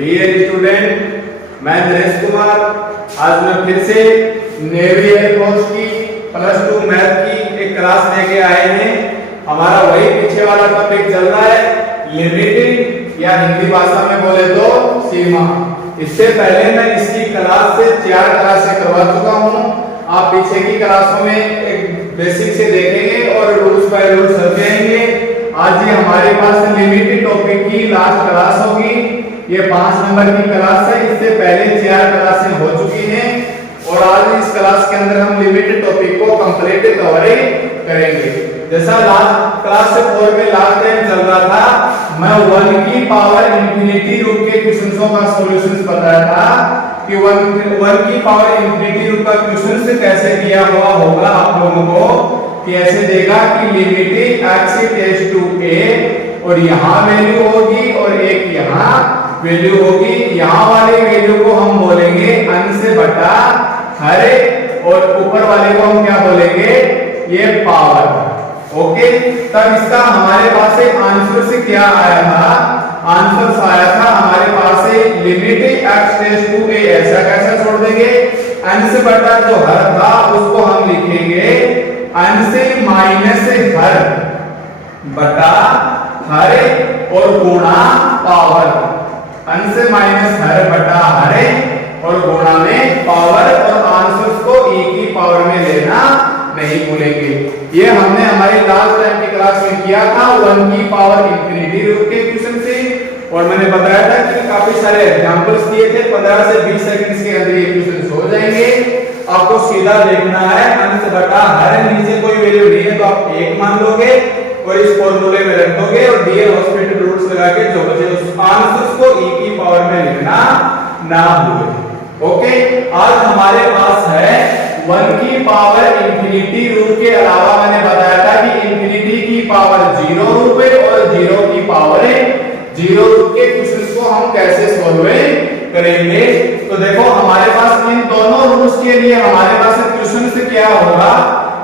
Dear student, मैं नरेश कुमार आज मैं फिर से नेवी एयरफोर्स की +2 मैथ की एक क्लास लेके आए हैं। हमारा वही पीछे वाला टॉपिक चल रहा है, लिमिटिंग या हिंदी भाषा में बोले तो सीमा। इससे पहले मैं इसकी क्लास से 4 क्लासें करवा चुका हूँ। आप पीछे की क्लासों में एक बेसिक से देखेंगे और रूल्स बाय रूल्स समझेंगे। आज ये हमारे पास लिमिटेड टॉपिक की लास्ट क्लास होगी। ये 5 नंबर की क्लास है। इससे पहले 4 क्लासें हो चुकी हैं और आज इस क्लास के अंदर हम लिमिटेड टॉपिक को कंप्लीट कवर करेंगे। जैसा लास्ट क्लास से 4 में लास्ट टाइम चल रहा था, मैं 1 की पावर इंफिनिटी रूप के क्वेश्चंसों का सॉल्यूशंस बताया था कि 1 की पावर इंफिनिटी रूप का क्वेश्चन कैसे किया हुआ होगा आप लोगों को। कि ऐसे देगा कि limit x tends to a और यहाँ वैल्यू होगी और एक यहाँ वैल्यू होगी। यहाँ वाले वैल्यू को हम बोलेंगे अंश बटा हर और ऊपर वाले को हम क्या बोलेंगे, ये पावर। ओके, तब इसका हमारे पास से आंसर से क्या आया था, आंसर आया था हमारे पास से limit x tends to a। ऐसा कैसा छोड़ देंगे, अंश बटा जो हर था उसको हम लिखेंगे अंश माइनस हर बटा हर और गुणा पावर। अंश माइनस हर बटा हर और गुणा में पावर और आंसर्स को e की पावर में लेना नहीं भूलेंगे। ये हमने हमारी लास्ट टाइम की क्लास में किया था 1 की पावर इंफिनिटी रूप के क्वेश्चन से। और मैंने बताया था कि काफी सारे एग्जांपल्स दिए थे, 15 से 20 सेकंड्स के अंदर ये क्वेश्चन हो जाएंगे। आपको सीधा देखना है अंश बटा हर, नीचे कोई वैल्यू नहीं है तो आप 1 मान लोगे और इस फॉर्मूले में रख दोगे और दिए हॉस्पिटल रूल्स लगा के जो बचे उस आंसर्स को e की पावर में लिखना ना भूलें। ओके, आज हमारे पास है 1 की पावर इंफिनिटी रूप के अलावा मैंने बताया था कि इंफिनिटी की पावर 0 रूप है और 0 की पावर 0 रूप के क्वेश्चंस को हम कैसे सॉल्व करेंगे। तो देखो हमारे पास इन दोनों रूल्स के लिए हमारे पास क्वेश्चन क्या होगा,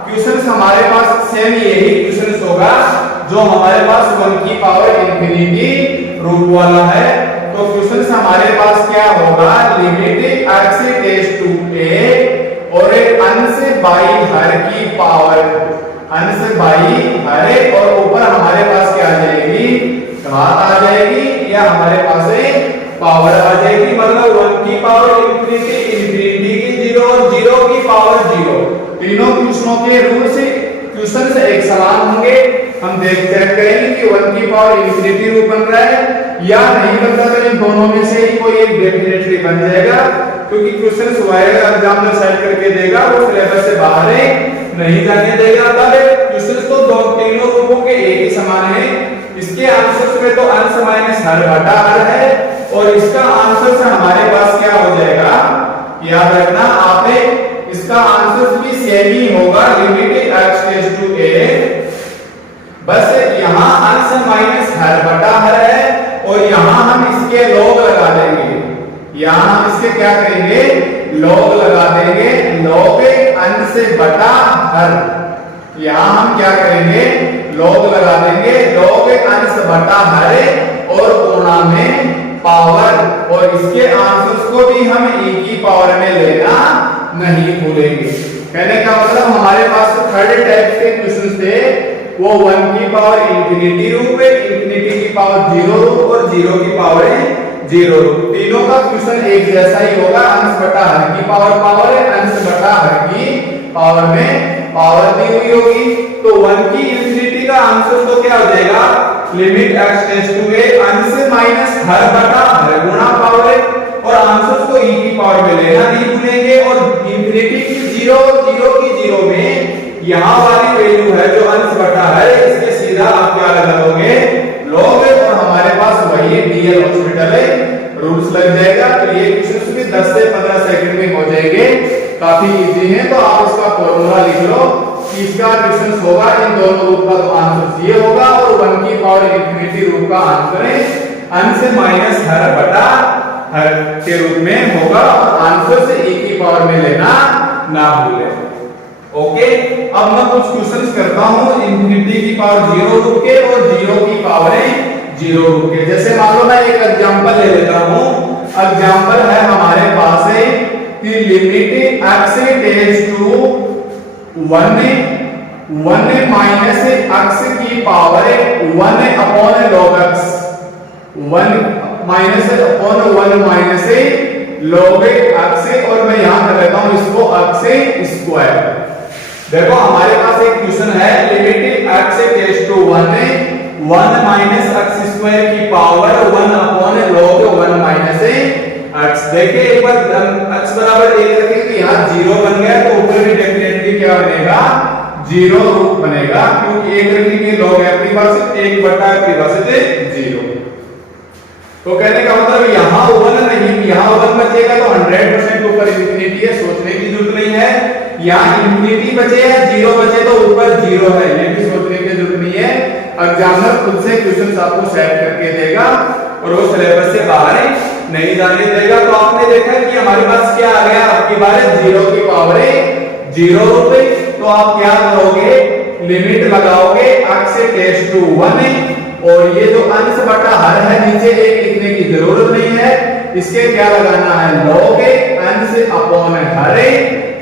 क्वेश्चन हमारे पास सेम यही क्वेश्चन होगा जो हमारे पास 1 की पावर इंफिनिटी रूप वाला है। तो क्वेश्चन हमारे पास क्या होगा, limit x tends to a और एक अंश बाई हर की पावर, अंश बाई हर और ऊपर हमारे पास क्या आ जाएगी, घात आ जाएगी या हमारे पास पावर आ जाएगी। मतलब 1 की पावर इंफिनिटी, इंफिनिटी की 0 और 0 की पावर 0। तीनों क्वेश्चनों के रूल से क्वेश्चन से एक समान होंगे। हम चेक करेंगे कि 1 की पावर इंफिनिटी रूप बन रहा है या नहीं बनता, तो इन दोनों में से ही कोई एक डेफिनेटली बन जाएगा। क्योंकि क्वेश्चन एग्जामिनर सेट करके देगा, वो सिलेबस से बाहर नहीं जाने देगा। तब क्वेश्चन तो तीनों रूपों के एक ही समान है। इसके आंसर्स में तो अंश माइनस हर बटा हर है और इसका आंसर से हमारे पास क्या हो जाएगा, याद रखना आपने, इसका आंसर भी सेम ही होगा, limit x tends to a। बस यहाँ अंश माइनस हर बटा हर है और यहाँ हम इसके लॉग लगा देंगे। यहाँ हम इसके क्या करेंगे, लॉग लगा देंगे, लॉग अंश बटा हर। यहाँ हम क्या करेंगे, लॉग लगा देंगे, लॉग अंश बटा हर और गुणा में पावर। और इसके आंसर्स को भी हम e की पावर में लेना नहीं भूलेंगे। कहने का मतलब हमारे पास थर्ड टाइप के क्वेश्चन थे, वो 1 की पावर इंफिनिटी रूप है, इंफिनिटी की पावर 0 रूप और 0 की पावर 0 रूप। तीनों का क्वेश्चन एक जैसा ही होगा, अंश बटा हर की पावर है, अंश बटा हर की पावर में पावर दी हुई होगी। तो 1 की इंफिनिटी का आंसर तो क्या हो जाएगा, limit x tends to a अंश माइनस हर बटा हर गुणा पावर और आंसर को e की पावर में लेना नहीं भूलेंगे। और इंफिनिटी की 0 और 0 की 0 में यहाँ वाली वैल्यू है जो अंश बटा है, इसके सीधा आप क्या लगा दोगे, लॉग, और हमारे पास वही डीएल हॉस्पिटल रूल्स लग जाएगा। तो ये क्वेश्चन भी 10 से 15 सेकंड में हो जाएंगे, काफी इजी है। तो आप इसका फॉर्मूला लिख लो कि इसका क्वेश्चन होगा इन दोनों रूप का तो आंसर ये होगा और 1 की पावर इंफिनिटी रूप का आंसर अंश माइनस हर बटा हर के रूप में होगा और आंसर से e की पावर में लेना ना भूलें। ओके, अब मैं कुछ क्वेश्चंस करता हूं इंफिनिटी की पावर 0 रूप के और 0 की पावर 0 रूप के। जैसे मान लो मैं एक एग्जांपल ले लेता हूं एग्जांपल है हमारे पास है कि limit x tends to 1 minus x की power 1 upon log x, 1 minus upon 1 minus log x, और मैं यहां कर लेता हूं इसको x स्क्वायर। देखो हमारे पास एक क्वेश्चन है limit x tends to 1 minus x square की power 1 upon log 1 minus x। देखिए एक बार x बराबर 1 रखेंगे तो यहाँ 0 बन गया, तो ऊपर भी डेफिनेटली क्या बनेगा, 0 रूप बनेगा, क्योंकि 1 रखेंगे log f परिभाषित 1 बटा परिभाषित 0। तो कहने का मतलब यहाँ 1 नहीं, यहाँ 1 बचेगा तो 100% ऊपर इंफिनिटी है, सोचने की जरूरत नहीं है। यहाँ इंफिनिटी बचे या 0 बचे तो ऊपर 0 है, ये भी सोचने की जरूरत नहीं है। एग्जामिनर खुद से क्वेश्चन आपको सेट करके देगा और वो सिलेबस से बाहर नहीं जाने देगा। तो आपने देखा कि हमारे पास क्या आ गया, आपकी बार 0 की पावर 0 रुपए, तो आप क्या करोगे, लिमिट लगाओगे x टेंड्स टू 1, और ये जो अंश बटा हर है नीचे एक लिखने की जरूरत नहीं है, इसके क्या लगाना है, log अंश अपॉन हर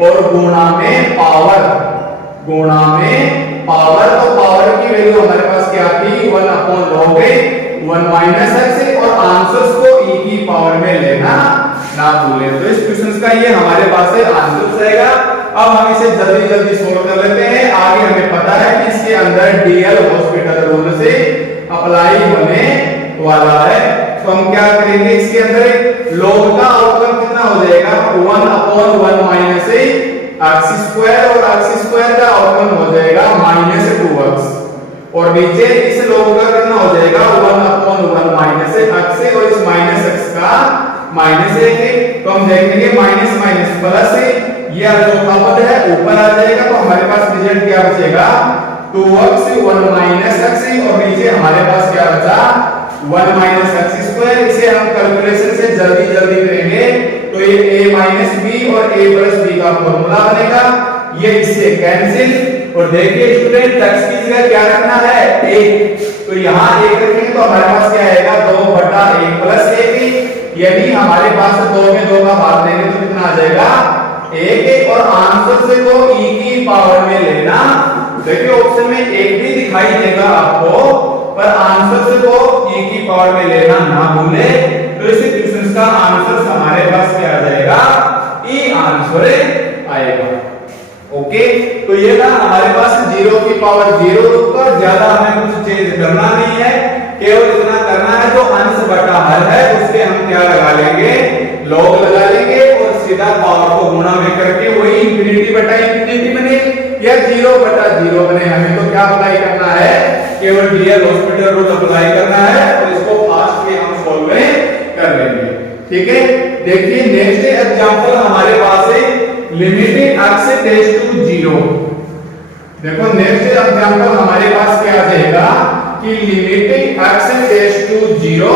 और गुणा में पावर, गुणा में पावर। तो पावर की वैल्यू हमारे पास क्या थी, 1 अपॉन log 1 माइनस x, और आंसर्स को e की पावर में लेना ना भूलें। तो इस क्वेश्चन का ये हमारे पास है आंसर रहेगा। अब हम इसे जल्दी जल्दी सोल्व कर लेते हैं। आगे हमें पता है कि इसके अंदर डीएल हॉस्पिटल रूल से अप्लाई होने वाला है, तो हम क्या करेंगे, इसके अंदर log का अवकलन कितना हो जाएगा, 1 अपॉन 1 माइनस x स्क्वायर, और x स्क्वायर का अवकलन हो जाएगा माइनस 2x, और नीचे इस log का कितना हो जाएगा, 1 अपॉन 1 माइनस x, और इस माइनस x का माइनस 1 है, तो हम देखेंगे माइनस माइनस प्लस, ये चौथा पद है ऊपर आ जाएगा, तो हमारे पास रिजल्ट क्या बचेगा, 2x 1 माइनस x, और नीचे हमारे पास क्या बचा, 1 माइनस x स्क्वायर। इसे हम कैलकुलेशन से जल्दी जल्दी करेंगे तो ये a माइनस b और a प्लस b का फॉर्मूला बनेगा, ये इससे कैंसिल। और देखिए स्टूडेंट x की जगह क्या रखना है, 1, तो यहाँ 1 रखेंगे तो हमारे पास क्या आएगा, 2 बटा 1 प्लस 1, यानी हमारे पास 2 में 2 का भाग देंगे तो कितना आ जाएगा, 1, और आंसर से तो e की पावर में लेना। देखिए ऑप्शन में 1 भी दिखाई देगा आपको, पर आंसर से तो e की पावर में लेना ना भूले। तो इस क्वेश्चन का आंसर हमारे पास क्या आ जाएगा, e आंसर आएगा। ओके, तो ये ना हमारे पास 0 की पावर 0 का, ज्यादा हमें कुछ चेंज करना नहीं है, केवल इतना करना है जो अंश बटा हर है उसके हम क्या लगा लेंगे, log लगा लेंगे, और सीधा पावर को गुणा में करके वही इंफिनिटी बटा इंफिनिटी बने या 0 बटा 0 बने। हमें तो क्या अप्लाई करना है, केवल डीएल हॉस्पिटल रूल अप्लाई करना है, और इसको फास्ट में हम सॉल्व कर लेंगे। ठीक है, देखिए नेक्स्ट एग्जांपल हमारे पास है लिमिट x टेंड्स टू 0। देखो नेक्स्ट एग्जांपल हमारे पास क्या आ जाएगा कि limit x tends to 0,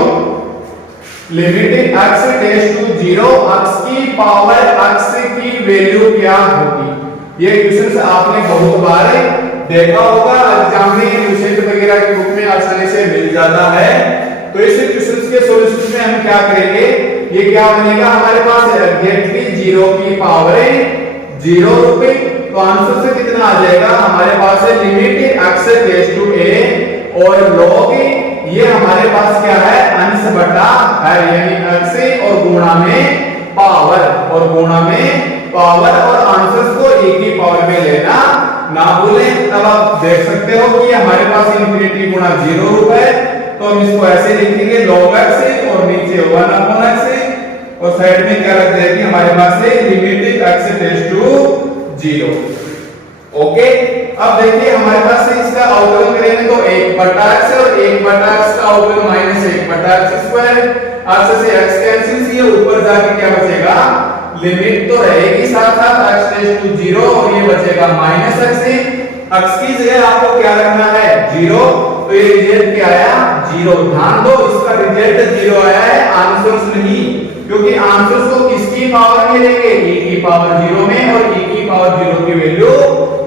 limit x tends to 0, x की पावर x की वैल्यू क्या होगी। ये क्वेश्चन आपने बहुत बार देखा होगा, एग्जाम में क्वेश्चन वगैरह की बुक में आसानी से मिल जाता है। तो इस क्वेश्चन के सॉल्यूशन में हम क्या करेंगे, ये क्या बनेगा हमारे पास, एग्जैक्टली 0 की पावर 0 रुपए, तो आंसर से कितना आ जाएगा हमारे पास है limit x tends to a, और log ये हमारे पास क्या है, अंश बटा हर, यानी x, और गुणा में पावर, और गुणा में पावर, और आंसर्स को e की पावर में लेना ना भूलें। अब आप देख सकते हो कि हमारे पास इंफिनिटी गुणा 0 रूप है, तो हम इसको ऐसे लिखेंगे log x, और नीचे 1 अपॉन x, और साइड में क्या रख देंगे हमारे पास है limit x tends to 0। Okay, अब देखिए हमारे पास से इसका अवकलन करेंगे तो 1 बटा x, और 1 बटा x का अवकलन माइनस 1 बटा x स्क्वायर, x से x कैंसिल, ये ऊपर जाके क्या बचेगा, लिमिट तो रहेगी साथ साथ x टेंड्स टू 0, और ये बचेगा माइनस x। x की जगह आपको क्या रखना है, 0, तो ये रिजल्ट क्या आया, 0। ध्यान दो इसका रिजल्ट 0 आया है, आंसर्स नहीं, क्योंकि आंसर्स को किसकी पावर में लेंगे, e की पावर 0 में, और e की पावर 0 की वैल्यू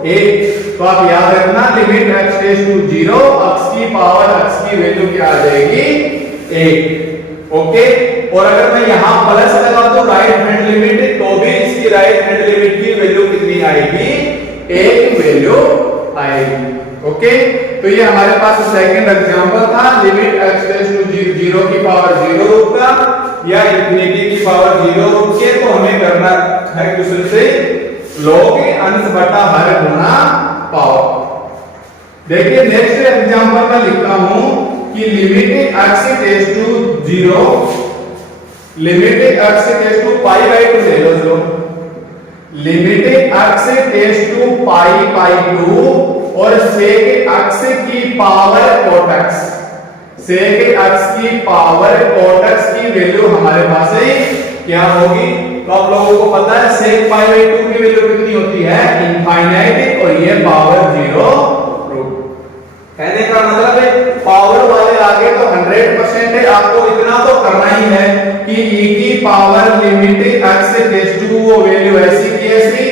1। तो आप याद रखना limit x tends to 0, x की पावर x की वैल्यू क्या आ जाएगी, 1। ओके। और अगर मैं यहां प्लस लगा दूं राइट हैंड लिमिट, तो भी इसकी राइट हैंड लिमिट की वैल्यू कितनी आएगी? एक वैल्यू आएगी। ओके, तो ये हमारे पास सेकंड एग्जांपल था, लिमिट x टेंड्स टू 0 की पावर 0 रूप का या इंफिनिटी की पावर 0 रूप के। तो हमें करना है क्वेश्चन से log अंश बटा हर गुना पावर। देखिए नेक्स्ट एग्जांपल में लिखता हूं कि limit x tends to 0, limit x tends to pi by 2 ले लो। Limit x tends to pi by 2 और sec x की power cot x, sec x की पावर cot x की वैल्यू हमारे पास है क्या होगी? तो आप लोगों को पता है sec पाई बाय 2 की वैल्यू कितनी होती है? इनफाइनाइट, और ये पावर 0 रूट। कहने का मतलब है पावर वाले आगे तो 100% है, आपको इतना तो करना ही है कि e की power limit x tends to वो वैल्यू ऐसी की ऐसी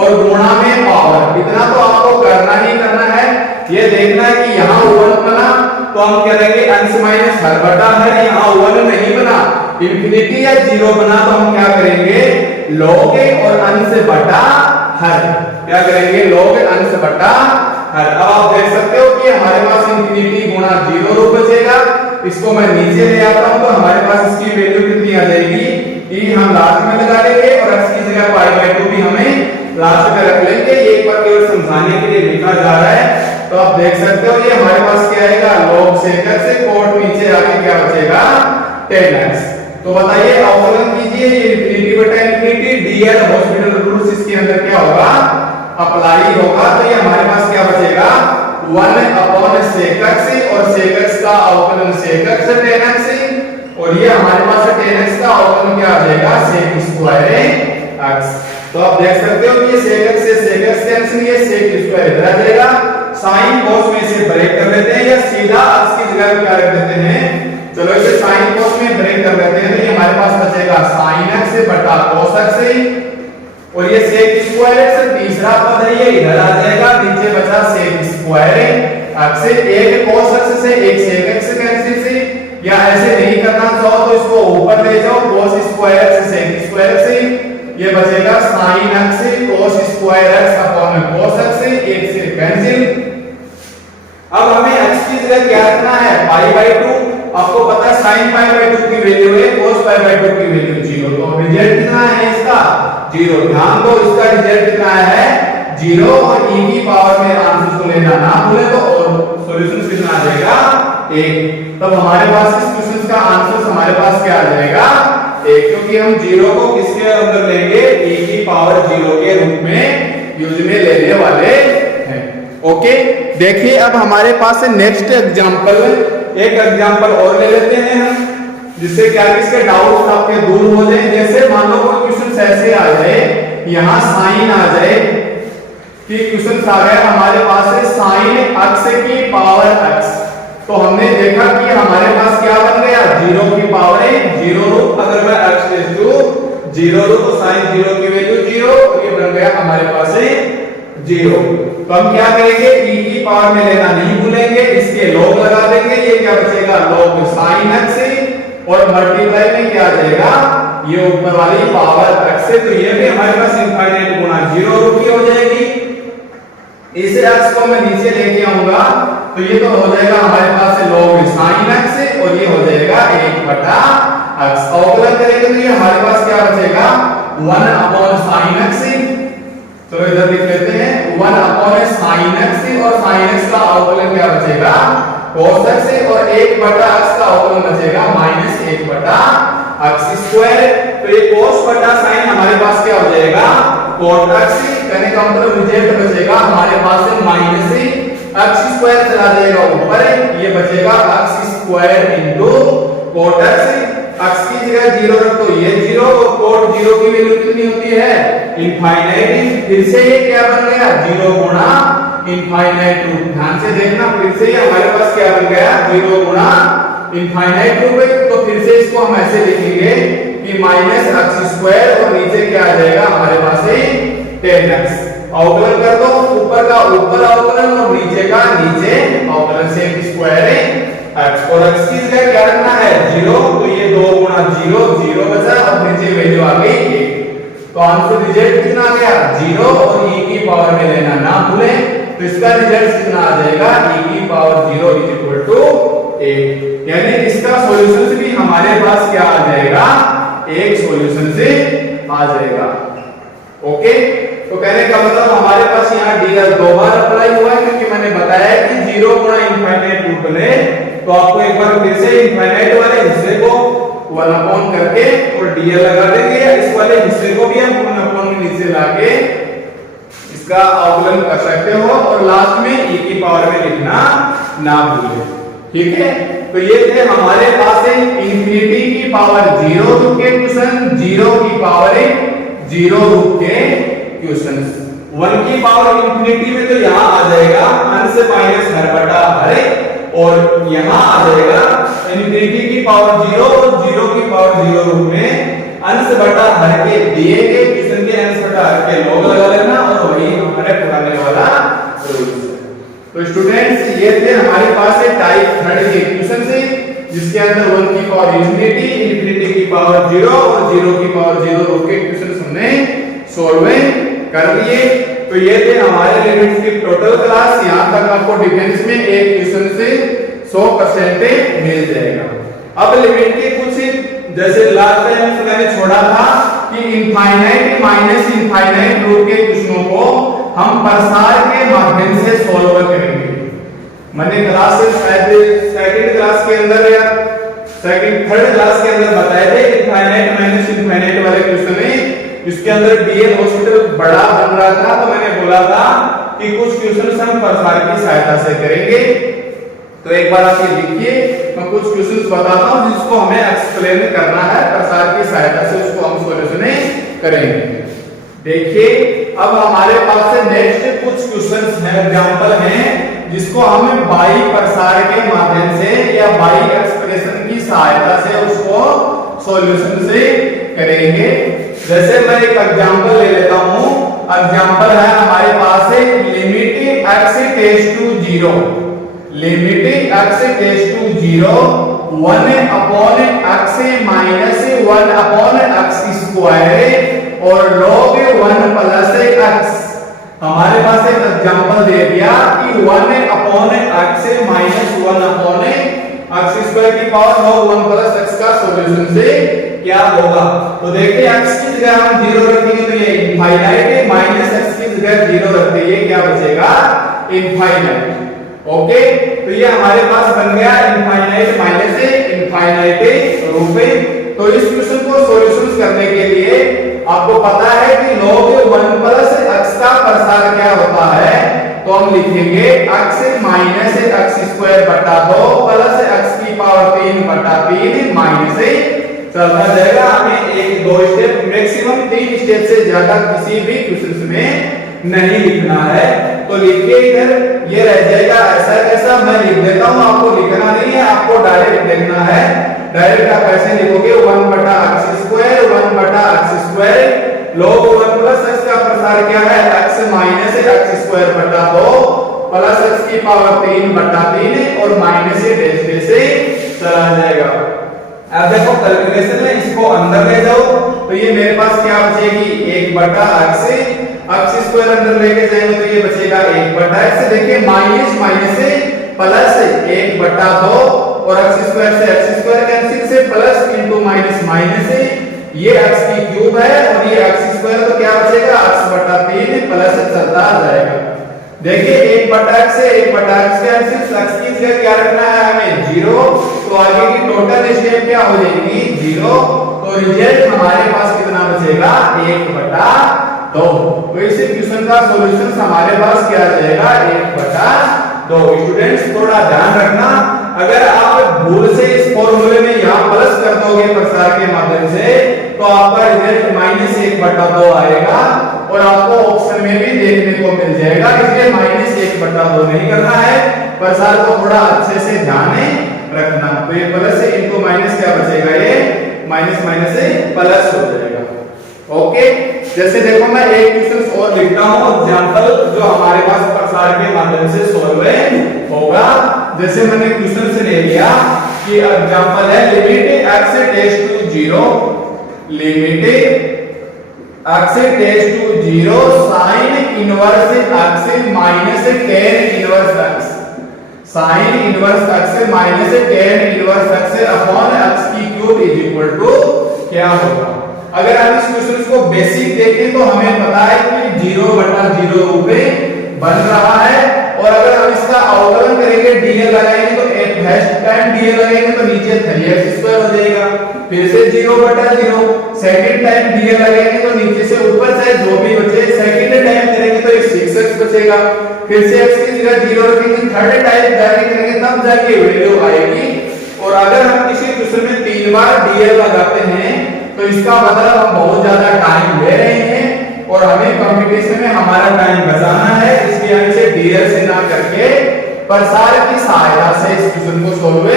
और गुणा में पावर, इतना तो आपको करना ही करना है। ये देखना है कि यहाँ 1 बना तो हम करेंगे अंश माइनस हर बटा हर, यहाँ 1 नहीं बना, इंफिनिटी या 0 बना तो हम क्या करेंगे? log और अंश बटा हर, क्या करेंगे? log अंश बटा हर। अब आप देख सकते हो कि हमारे पास इंफिनिटी गुणा 0 रूप बचेगा, इसको मैं नीचे ले आता हूं तो हमारे पास इसकी वैल्यू कितनी आ जाएगी? e हम लास्ट में लगा लेंगे और x की जगह पाई बाय 2 भी हमें लास्ट में रख लेंगे। ये एक बार केवल समझाने के लिए लिखा जा रहा है। तो आप देख सकते हो ये हमारे पास क्या आएगा? log sec x से कोट नीचे आके क्या बचेगा? 10x। तो बताइए अवकलन कीजिए, ये इंफिनिटी बटा इंफिनिटी dl हॉस्पिटल रूल्स इसके अंदर क्या होगा? अप्लाई होगा। तो ये हमारे पास क्या बचेगा? 1 अपॉन sec x और sec x का अवकलन sec x 10x, और ये हमारे पास 10x का अवकलन क्या आ जाएगा? sec square x। तो आप देख सकते हो कि sec x से sec x कैंसिल, ये sec स्क्वायर इधर आ जाएगा। sin cos में से ब्रेक कर लेते हैं या सीधा x की जगह क्या रख देते हैं? चलो इसे sin cos में ब्रेक कर लेते हैं, तो ये हमारे पास बचेगा sin x बटा cos x, और ये sec स्क्वायर x तीसरा पद है, ये इधर आ जाएगा, नीचे बचा sec स्क्वायर x से एक cos x से एक sec x कैंसिल से, या ऐसे नहीं करना चाहो तो इसको ऊपर ले जाओ, cos स्क्वायर x से sec स्क्वायर से, ये बचेगा sin x cos square x upon cos x से एक से कैंसिल। अब हमें x की जगह क्या रखना है? पाई बाय 2। आपको पता है sin पाई बाय 2 की वैल्यू है, cos पाई बाय 2 की वैल्यू 0। तो रिजल्ट कितना है इसका? 0। ध्यान दो इसका रिजल्ट कितना है? 0। और e की पावर में आंसर को लेना ना भूले तो और सॉल्यूशन कितना आ जाएगा? 1। तब हमारे पास इस क्वेश्चन का आंसर हमारे पास क्या आ जाएगा? 1, क्योंकि हम 0 को किसके अंदर लेंगे? e की पावर 0 के रूप में यूज में लेने वाले हैं। ओके, देखिए अब हमारे पास नेक्स्ट एग्जांपल, एक एग्जांपल और ले लेते हैं हम, जिससे क्या इसके डाउट्स आपके दूर हो जाए। जैसे मान लो कोई क्वेश्चन ऐसे आ जाए, यहाँ साइन आ जाए कि क्वेश्चन आ गया हमारे पास है साइन x की पावर x, तो हमने देखा कि हमारे पास क्या बन गया? 0 की पावर है 0 रूट। अगर मैं x टेंड्स टू 0 रूट तो sin 0 की वैल्यू 0, तो ये बन गया हमारे पास है 0। तो हम क्या करेंगे? e की पावर में लेना नहीं भूलेंगे, इसके log लगा देंगे, ये क्या बचेगा? log sin x, और मल्टीप्लाई में क्या आ जाएगा? ये ऊपर वाली पावर x से, तो ये भी हमारे पास इनफाइनाइट गुणा 0 रूट की हो जाएगी। इसे x को मैं नीचे लेके आऊंगा तो ये तो हो जाएगा हमारे पास है log sin x, और ये हो जाएगा 1/x। अवकलन करेंगे तो ये हमारे पास क्या बचेगा? 1 अपॉन sin x। चलो इधर लिख लेते हैं 1 अपॉन sin x, और sin x का अवकलन क्या बचेगा? cos x, और 1/x का अवकलन बचेगा -1/x स्क्वायर। तो ये cos बटा sin हमारे पास क्या हो जाएगा? cot x। कहने का मतलब रिजल्ट बचेगा हमारे पास है -x स्क्वायर चला जाएगा ऊपर, ये बचेगा x square into cot x। x की जगह 0 रख दो, ये 0, और cot 0 की वैल्यू कितनी होती है? इनफाइनाइट। फिर से ये क्या बन गया? 0 गुणा इनफाइनाइट रूट। ध्यान से देखना, फिर से ये हमारे पास क्या बन गया? 0 गुणा इनफाइनाइट रूट। तो फिर से इसको हम ऐसे लिखेंगे कि -x स्क्वायर, और नीचे क्या आ जाएगा हमारे पास है 10x। अवकलन कर दो, ऊपर का ऊपर अवकलन और नीचे का नीचे अवकलन, sec स्क्वायर x और x की जगह क्या रखना है 0, तो ये 2 गुणा 0 0 बचा और नीचे वैल्यू आ गई 1। तो आंसर रिजल्ट कितना आ गया 0 और e की पावर में लेना ना भूलें। तो इसका रिजल्ट कितना आ जाएगा e की पावर 0 इज इक्वल टू 1, यानी इसका सॉल्यूशन भी हमारे पास क्या आ जाएगा 1 सॉल्यूशन से आ जाएगा। ओके, तो कहने का मतलब हमारे पास यहाँ डीएल 2 बार अप्लाई हुआ है, क्योंकि मैंने बताया कि 0 गुणा इनफाइनाइट रूट में तो आपको एक बार फिर से इनफाइनाइट वाले हिस्से को 1 अपॉन करके और डीएल लगा देंगे, या इस वाले हिस्से को भी हम 1 अपॉन के नीचे लाके इसका अवकलन कर सकते हो और लास्ट में e की पावर में लिखना ना भूलें। ठीक है, तो ये थे हमारे पास इंफिनिटी की पावर 0 रूप के क्वेश्चन, 0 की पावर 0 रूप के क्वेश्चंस। 1 की पावर इंफिनिटी में तो यहाँ आ जाएगा अंश माइनस हर बटा हर, और यहाँ आ जाएगा इंफिनिटी की पावर 0 और 0 की पावर 0 रूप में अंश बटा हर के दिए गए क्वेश्चन के अंश बटा हर के लॉग लगा लेना, और वही हमारे पुराने वाला रूल। तो स्टूडेंट्स ये थे हमारे पास टाइप 3 के क्वेश्चन से, जिसके अंदर 1 की पावर इंफिनिटी, इंफिनिटी की पावर 0 और 0 की पावर 0 रूप के क्वेश्चन हमने सॉल्व कर लिए। तो ये थे हमारे लिमिट्स की टोटल क्लास। यहाँ तक आपको डिफेंस में एक क्वेश्चन से 100% मिल जाएगा। अब लिमिट के कुछ, जैसे लास्ट टाइम मैंने छोड़ा था कि इनफाइनाइट माइनस इनफाइनाइट रूप के क्वेश्चनों को हम प्रसार के माध्यम से सॉल्व करेंगे। मैंने क्लास से शायद सेकंड क्लास के अंदर या थर्ड क्लास के अंदर बताए थे इनफाइनाइट माइनस इनफाइनाइट वाले क्वेश्चन में, इसके अंदर डीएल हॉस्पिटल बड़ा बन रहा था, तो मैंने बोला था कि कुछ क्वेश्चन हम प्रसार की सहायता से करेंगे। तो एक बार आप ये लिखिए, मैं कुछ क्वेश्चंस बताता हूं जिसको हमें एक्सप्लेन करना है, प्रसार की सहायता से उसको हम सॉल्यूशन करेंगे। देखिए, अब हमारे पास से नेक्स्ट कुछ क्वेश्चंस हैं, एग्जांपल हैं, जिसको हम बाई प्रसार के माध्यम से या बाई एक्सप्रेशन की सहायता से उसको सॉल्यूशन से करेंगे। जैसे मैं एक एग्जांपल ले लेता हूं। एग्जांपल है हमारे पास limit x tends to 0, limit x tends to 0 1 upon x minus 1 upon x square और log 1 प्लस x। हमारे पास एक एग्जांपल दे दिया कि 1 upon x minus 1 upon x square की पावर log 1 प्लस x का सॉल्यूशन से क्या होगा। तो देखिए x की जगह हम 0 रखेंगे तो ये इनफाइनाइट है, माइनस x की जगह 0 रखते हैं, ये क्या बचेगा इनफाइनाइट। ओके, तो ये हमारे पास बन गया इनफाइनाइट माइनस इनफाइनाइट रूप में। तो इस क्वेश्चन को सॉल्यूशन करने के लिए आपको पता है कि log 1 प्लस x का प्रसार क्या होता है, तो हम लिखेंगे x माइनस x स्क्वायर बटा 2 प्लस x की पावर 3 बटा 3 माइनस चलता जाएगा। हमें एक दो स्टेप, मैक्सिमम 3 स्टेप से ज्यादा किसी भी क्वेश्चन में नहीं लिखना है। तो लिखिए इधर, ये रह जाएगा ऐसा कैसा, मैं लिख देता हूं, आपको लिखना नहीं है, आपको डायरेक्ट लिखना है। डायरेक्ट आप ऐसे लिखोगे 1 बटा x स्क्वायर 1 बटा x square log 1 plus x का प्रसार क्या है x माइनस x स्क्वायर बटा 2 प्लस x की पावर 3 बटा 3 और माइनस डैश से चला जाएगा। अब देखो कैलकुलेशन में इसको अंदर ले जाओ, तो ये मेरे पास क्या बचेगी 1 बटा x स्क्वायर अंदर लेके जाएंगे तो ये बचेगा 1 बटा x। देखिए माइनस माइनस से प्लस 1 बटा 2 और x स्क्वायर से x स्क्वायर कैंसिल से प्लस इनटू माइनस माइनस से ये x की क्यूब है और ये x स्क्वायर, तो क्या बचेगा x बटा 3 प्लस चलता जाएगा। देखिए 1 बटा x से 1 बटा x कैंसिल, x की जगह क्या रखना है हमें 0, तो आगे की टोटल स्टेप क्या हो जाएगी 0। तो रिजल्ट हमारे पास कितना बचेगा 1 बटा 2। तो इस क्वेश्चन का सॉल्यूशन हमारे पास क्या आ जाएगा 1 बटा 2। स्टूडेंट्स थोड़ा ध्यान रखना, अगर आप भूल से इस फॉर्मूले में यहाँ प्लस कर दोगे प्रसार के माध्यम से तो आपका रिजल्ट माइनस 1 बटा 2 आएगा और आपको ऑप्शन में भी देखने को मिल जाएगा। इसलिए माइनस 1 बटा 2 नहीं करना है, प्रसार को थोड़ा अच्छे से ध्यान रखना। तो ये प्लस से इनको माइनस क्या बचेगा, ये माइनस माइनस से प्लस हो जाएगा। ओके, जैसे देखो मैं एक क्वेश्चन और लिखता हूं एग्जांपल जो हमारे पास प्रसार के माध्यम से सॉल्व होगा। जैसे मैंने क्वेश्चन से ले लिया कि एग्जांपल है limit x tends to 0, limit x tends to 0 sin inverse x minus tan inverse x, sin inverse x minus tan inverse x upon x की क्यूब इज इक्वल टू क्या होगा। अगर आप इस क्वेश्चन को बेसिक देखें तो हमें पता है कि 0/0 रूप में बन रहा है, और अगर हम इसका अवकलन करेंगे dl लगाएंगे तो फर्स्ट टाइम dl लगाएंगे तो नीचे 3x² हो जाएगा, फिर से 0/0, सेकंड टाइम dl लगाएंगे तो नीचे से ऊपर चाहे जो भी बचे, सेकंड टाइम करेंगे तो 6x बचेगा, फिर से x की जगह 0 रखेंगे, थर्ड टाइम जाके करेंगे तब जाके वैल्यू आएगी। और अगर हम किसी क्वेश्चन में 3 बार dl लगाते हैं तो इसका मतलब हम बहुत ज्यादा टाइम ले रहे हैं और हमें कंप्यूटेशन में हमारा टाइम बचाना है, इसलिए हम इसे dl से ना करके प्रसार की सहायता से इस क्वेश्चन को सॉल्व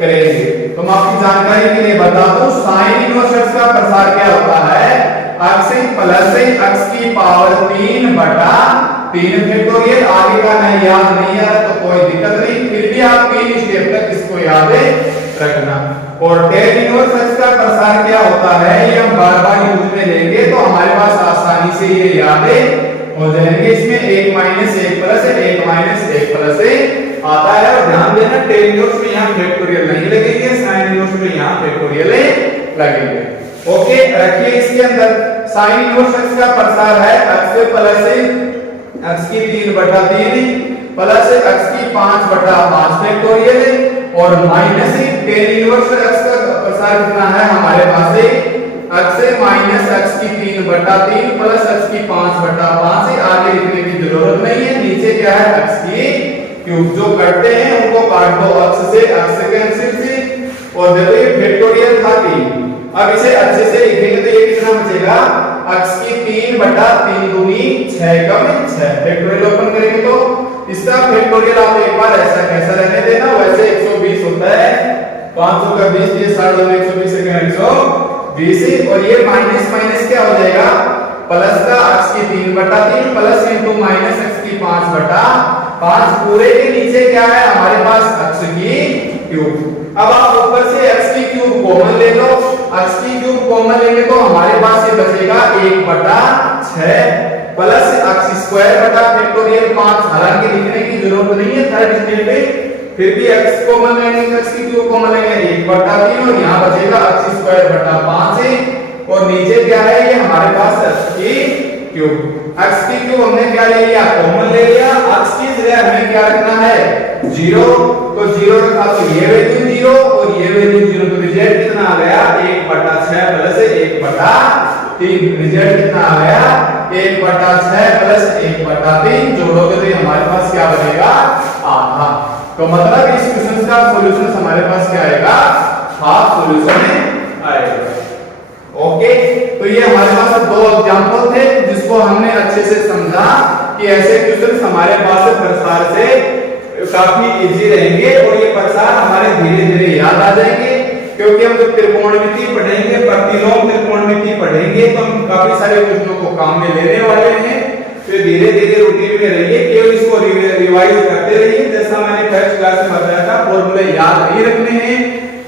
करेंगे। तो मैं आपकी जानकारी के लिए बता दूं sin इनवर्स x का प्रसार क्या होता है, x प्लस x की पावर 3/3 फैक्टोरियल। आगे का नहीं याद नहीं है तो कोई दिक्कत नहीं, फिर भी आप 3 स्टेप तक इसको याद रखना। और tan इनवर्स x का प्रसार क्या होता है ये हम बार-बार यूज में लेंगे तो हमारे पास आसानी से ये याद हो जाएंगे। इसमें 1 माइनस 1 प्लस 1 माइनस 1 प्लस आता है, और ध्यान देना tan इनवर्स में यहां फैक्टोरियल नहीं लगेंगे, sin इनवर्स में यहां फैक्टोरियल लगेंगे। ओके, रखिए इसके अंदर sin इनवर्स x का प्रसार है x प्लस x की 3/3 प्लस x की 5/5 फैक्टोरियल, और माइनस tan इनवर्स x का प्रसार कितना है हमारे पास x माइनस x की 3/3 प्लस x की 5/5। आगे लिखने की जरूरत नहीं है, नीचे क्या है x की क्यूब, जो करते हैं उनको काट दो x से, x कैंसिल से, और देखो ये फैक्टोरियल था 3। अब इसे अच्छे से लिखेंगे तो ये कितना बचेगा x की 3/3 दूनी 6 कम 6। फैक्टोरियल ओपन करेंगे तो इसका फैक्टोरियल आप एक बार ऐसा कैसा रहने देना, वैसे 120 होता है, 500 का 20 ये 120 से 120, और ये माइनस माइनस क्या हो जाएगा प्लस का x की 3/3 प्लस इनटू माइनस x की 5/5, पूरे के नीचे क्या है हमारे पास x की क्यूब। अब आप ऊपर से x की क्यूब कॉमन ले लो, x की क्यूब कॉमन लेंगे तो हमारे पास ये बचेगा 1/6 प्लस x² बटा फैक्टोरियल 5। हालांकि लिखने की जरूरत नहीं है थर्ड स्टेप पे, फिर भी x कॉमन लेंगे, x की क्यूब कॉमन लेंगे 1/3, और यहां बचेगा x² बटा 5, और नीचे क्या है ये हमारे पास x की क्यूब। x की क्यूब हमने क्या ले लिया कॉमन ले लिया, x की जगह हमें क्या रखना है 0, तो 0 रखा तो ये वैल्यू 0 और ये वैल्यू 0, तो रिजल्ट कितना आ गया 1/6 प्लस 1/3। रिजल्ट कितना आ गया 1/6 प्लस 1/3, जोड़ोगे तो हमारे पास क्या बनेगा आधा। तो मतलब इस क्वेश्चन का सॉल्यूशन हमारे पास क्या आएगा हाफ सॉल्यूशन आएगा। ओके, तो ये हमारे पास 2 एग्जांपल थे जिसको हमने अच्छे से समझा कि ऐसे क्वेश्चन हमारे पास प्रसार से काफी इजी रहेंगे, और ये प्रसार हमारे धीरे धीरे याद आ जाएंगे, क्योंकि हम जब त्रिकोणमिति पढ़ेंगे, प्रतिलोम त्रिकोणमिति पढ़ेंगे तो हम काफी सारे क्वेश्चनों को काम में लेने वाले हैं। तो धीरे धीरे रूटीन में रहिए, केवल इसको रिवाइज करते रहिए। जैसा मैंने फर्स्ट क्लास में बताया था फॉर्मूले याद नहीं रखने हैं,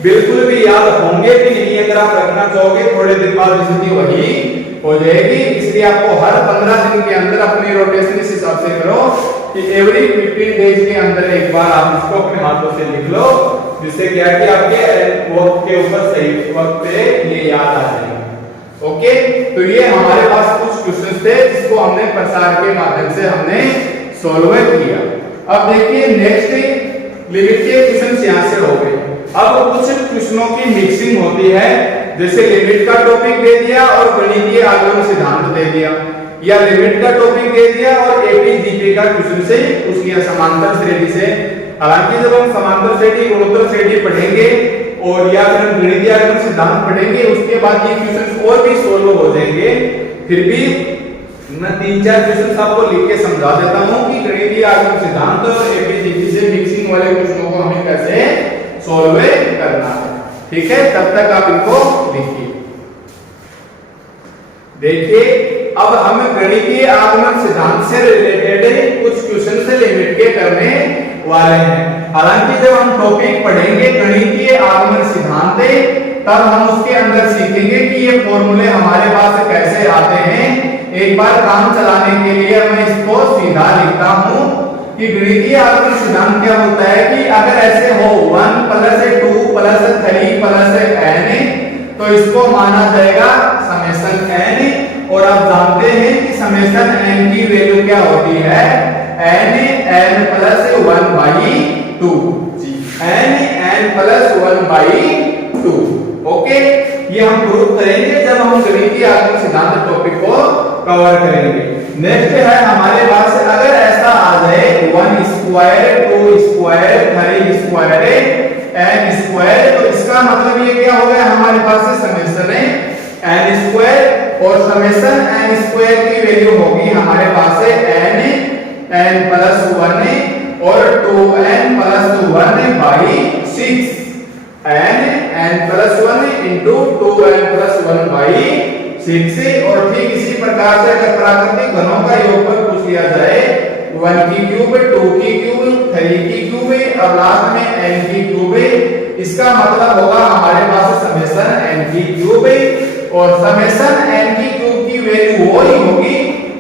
बिल्कुल भी याद होंगे भी नहीं, अगर आप रखना चाहोगे थोड़े दिन बाद स्थिति वही हो जाएगी। इसलिए आपको हर 15 दिन के अंदर अपनी रोटेशन इस हिसाब से करो कि एवरी 15 डेज के अंदर एक बार आप इसको अपने हाथों से लिख लो, जिससे क्या कि आपके वक्त के ऊपर सही वक्त पे ये याद आ जाएगा। ओके, तो ये हमारे पास कुछ क्वेश्चंस थे जिसको हमने प्रसार के माध्यम से हमने सॉल्व किया। अब देखिए नेक्स्ट लिमिट के क्वेश्चंस यहां से हो गए। अब कुछ क्वेश्चनों की मिक्सिंग होती है, जैसे लिमिट का टॉपिक दे दिया और गणितीय आगमन सिद्धांत दे दिया, या लिमिट का टॉपिक दे दिया और एपी जीपी का क्वेश्चन से उसकी समांतर श्रेणी से। हालांकि जब हम समांतर श्रेणी गुणोत्तर श्रेणी पढ़ेंगे और या फिर हम गणितीय आगमन सिद्धांत पढ़ेंगे, उसके बाद ये क्वेश्चंस और भी सॉल्व हो जाएंगे। फिर भी मैं 3-4 क्वेश्चंस आपको लिख के समझा देता हूं कि गणितीय आगमन सिद्धांत और एपी जीपी से मिक्सिंग वाले क्वेश्चनों को हमें कैसे सॉल्व करना है। ठीक है, तब तक आप इनको लिखिए। देखिए, अब हम गणितीय आगमन सिद्धांत से रिलेटेड कुछ क्वेश्चन से लिमिट के करने वाले हैं। हालांकि जब हम टॉपिक पढ़ेंगे गणितीय आगमन सिद्धांत तब हम उसके अंदर सीखेंगे कि ये फॉर्मूले हमारे पास कैसे आते हैं। एक बार काम चलाने के लिए मैं इसको सीधा लिखता हूं कि गणितीय आगमन सिद्धांत क्या होता है कि अगर ऐसे हो 1 + 2 + 3 + n तो इसको माना जाएगा समेशन n। और आप जानते हैं कि समेशन n की वैल्यू क्या होती है, n +1/2 जी, n +1/2। ओके, ये हम प्रूव करेंगे जब हम गणितीय आगमन सिद्धांत टॉपिक को कवर करेंगे। नेक्स्ट है हमारे पास अगर ऐसा आ जाए 1 square 2 square 3 square n square, तो इसका मतलब ये क्या हो गया, हमारे पास समेशन है n स्क्वायर और समेशन n स्क्वायर की वैल्यू होगी हमारे पास n +1 और 2n + 1/6 n +1 × 2n + 1/6। और ठीक इसी प्रकार से अगर प्राकृतिक घनों का योगफल पूछ लिया जाए 1 की क्यूब 2 की क्यूब 3 की क्यूब और लास्ट में n की क्यूब, इसका मतलब होगा हमारे पास समेशन n की क्यूब और समेशन n की क्यूब की वैल्यू वही होगी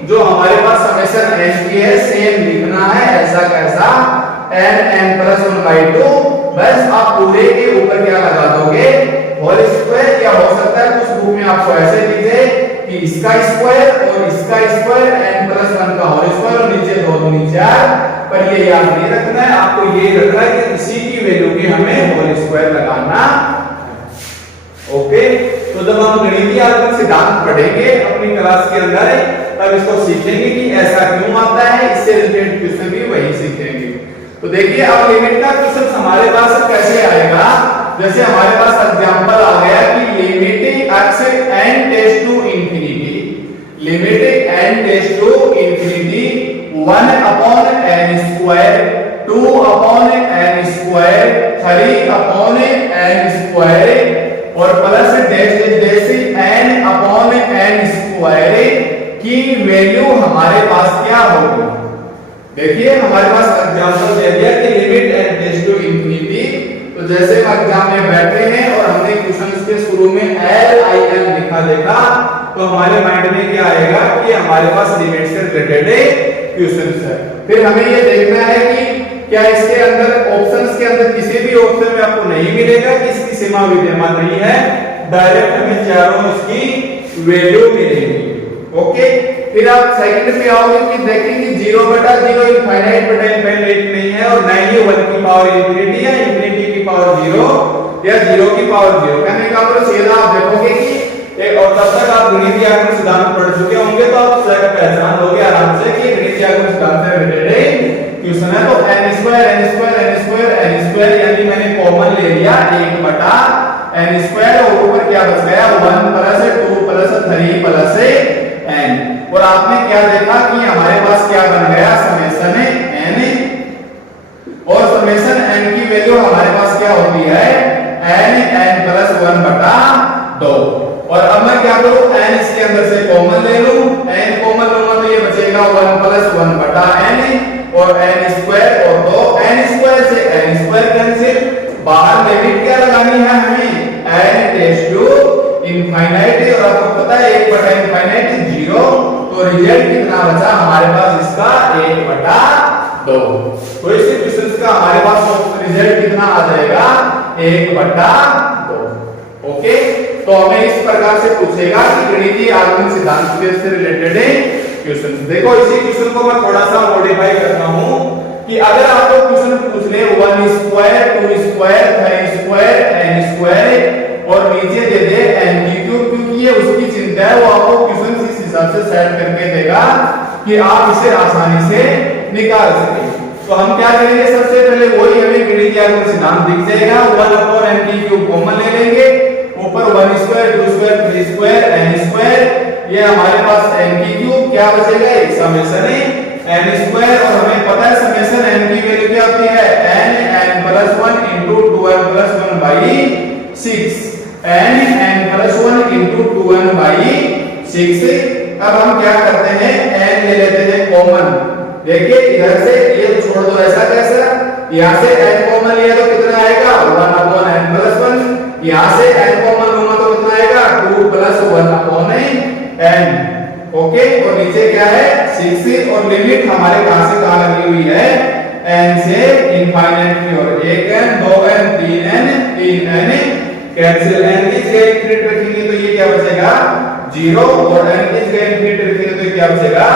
जो हमारे पास समेशन n की है, सेम लिखना है ऐसा कैसा n +1/2। बस आप पूरे के ऊपर क्या लगा दोगे, होल स्क्वायर, या हो सकता है कुछ बुक में आपको ऐसे लिखे कि इसका स्क्वायर और इसका स्क्वायर n +1 का होल स्क्वायर और नीचे 2 दूनी 4, पर ये याद नहीं रखना है, आपको ये रखना है कि इसी की वैल्यू की हमें होल स्क्वायर लगाना। ओके, तो जब हम गणितीय आगमन सिद्धांत पढ़ेंगे अपनी क्लास के अंदर तब इसको सीखेंगे कि ऐसा क्यों आता है, इससे रिलेटेड क्वेश्चन भी वही सीखेंगे। तो देखिए अब लिमिट का क्वेश्चन हमारे पास कैसे आएगा, जैसे हमारे पास एग्जांपल आ गया कि limit x n tends to infinity, limit n tends to infinity 1/n square 2/n square 3/n square और प्लस डैश n/n स्क्वायर की वैल्यू हमारे पास क्या होगी। देखिए हमारे पास एग्जांपल दे दिया कि limit n tends to infinity, तो जैसे हम एग्जाम में बैठे हैं और हमने क्वेश्चन के शुरू में LIL लिखा देखा तो हमारे माइंड में क्या आएगा कि हमारे पास लिमिट से रिलेटेड क्वेश्चंस है। फिर हमें ये देखना है कि क्या इसके अंदर ऑप्शंस के अंदर किसी भी ऑप्शन में आपको नहीं मिलेगा कि इसकी सीमा विद्यमान नहीं है, डायरेक्ट हमें चारों इसकी वैल्यू मिलेगी। ओके, फिर आप सेकंड पे आओगे कि देखेंगे 0/0 इनफाइनाइट नहीं है और ना ही 1 की पावर इंफिनिटी या इंफिनिटी की पावर 0 या 0 की पावर 0। कहने का मतलब सीधा आप देखोगे कि एक, और तब तक आप गणितीय आगमन सिद्धांत पढ़ चुके होंगे तो आप पहचान लोगे आराम से कि गणितीय आगमन सिद्धांत से रिलेटेड क्वेश्चन है। तो n स्क्वायर यानी मैंने कॉमन ले लिया 1/n² और ऊपर क्या बच गया 1 + 2 + 3 + n। और आपने क्या देखा कि हमारे पास क्या बन गया समेशन n, और समेशन n की वैल्यू हमारे पास क्या होती है n +1/2। और अब मैं क्या करूं, n इसके अंदर से कॉमन ले लूं, n कॉमन लूंगा तो ये बचेगा 1 + 1/n और n² और 2 n² से n² कैंसिल, बाहर लिमिट क्या लगानी है हमें n टेंड्स टू इनफाइनाइट और आपको पता है 1/∞ 0, तो रिजल्ट कितना बचा हमारे पास इसका 1/2। तो इसी क्वेश्चन का हमारे पास रिजल्ट कितना आ जाएगा 1/2। ओके, तो हमें इस प्रकार से पूछेगा कि गणितीय आगमन सिद्धांत से रिलेटेड क्वेश्चन। देखो इसी क्वेश्चन को मैं थोड़ा सा मॉडिफाई करता हूं कि अगर आपको क्वेश्चन पूछ ले 1 स्क्वायर 2 स्क्वायर 3 स्क्वायर n² और नीचे दे दे n की क्यूब, क्योंकि ये उसकी चिंता है, वो आपको क्वेश्चन इस हिसाब से सेट करके देगा कि आप इसे आसानी से निकाल सकें। तो हम क्या करेंगे, सबसे पहले वही हमें गणितीय आगमन सिद्धांत दिख जाएगा, 1/n की क्यूब कॉमन ले लेंगे, ऊपर 1 स्क्वायर 2 स्क्वायर 3 स्क्वायर n², ये हमारे पास n की क्यूब क्या बचेगा एक समेशन n² और हमें पता है समेशन n की वैल्यू क्या होती है n +1 × 2n + 1/6 n +1 × 2n/6। अब हम क्या करते हैं n ले लेते हैं कॉमन, देखिए इधर से ये छोड़ दो ऐसा कैसा यहाँ से n कॉमन लिया तो कितना आएगा 1 अपॉन n प्लस 1, यहाँ से n कॉमन लूंगा तो कितना आएगा 2 प्लस 1 अपॉन n। ओके, और नीचे क्या है 6, और लिमिट हमारे कहां से कहां लगी हुई है n से इनफाइनाइट की ओर। 1n 2n 3n 3n cancel, n की जगह इंफिनिटी रखेंगे तो ये क्या बचेगा 0, और n की जगह इंफिनिटी रखेंगे तो ये क्या बचेगा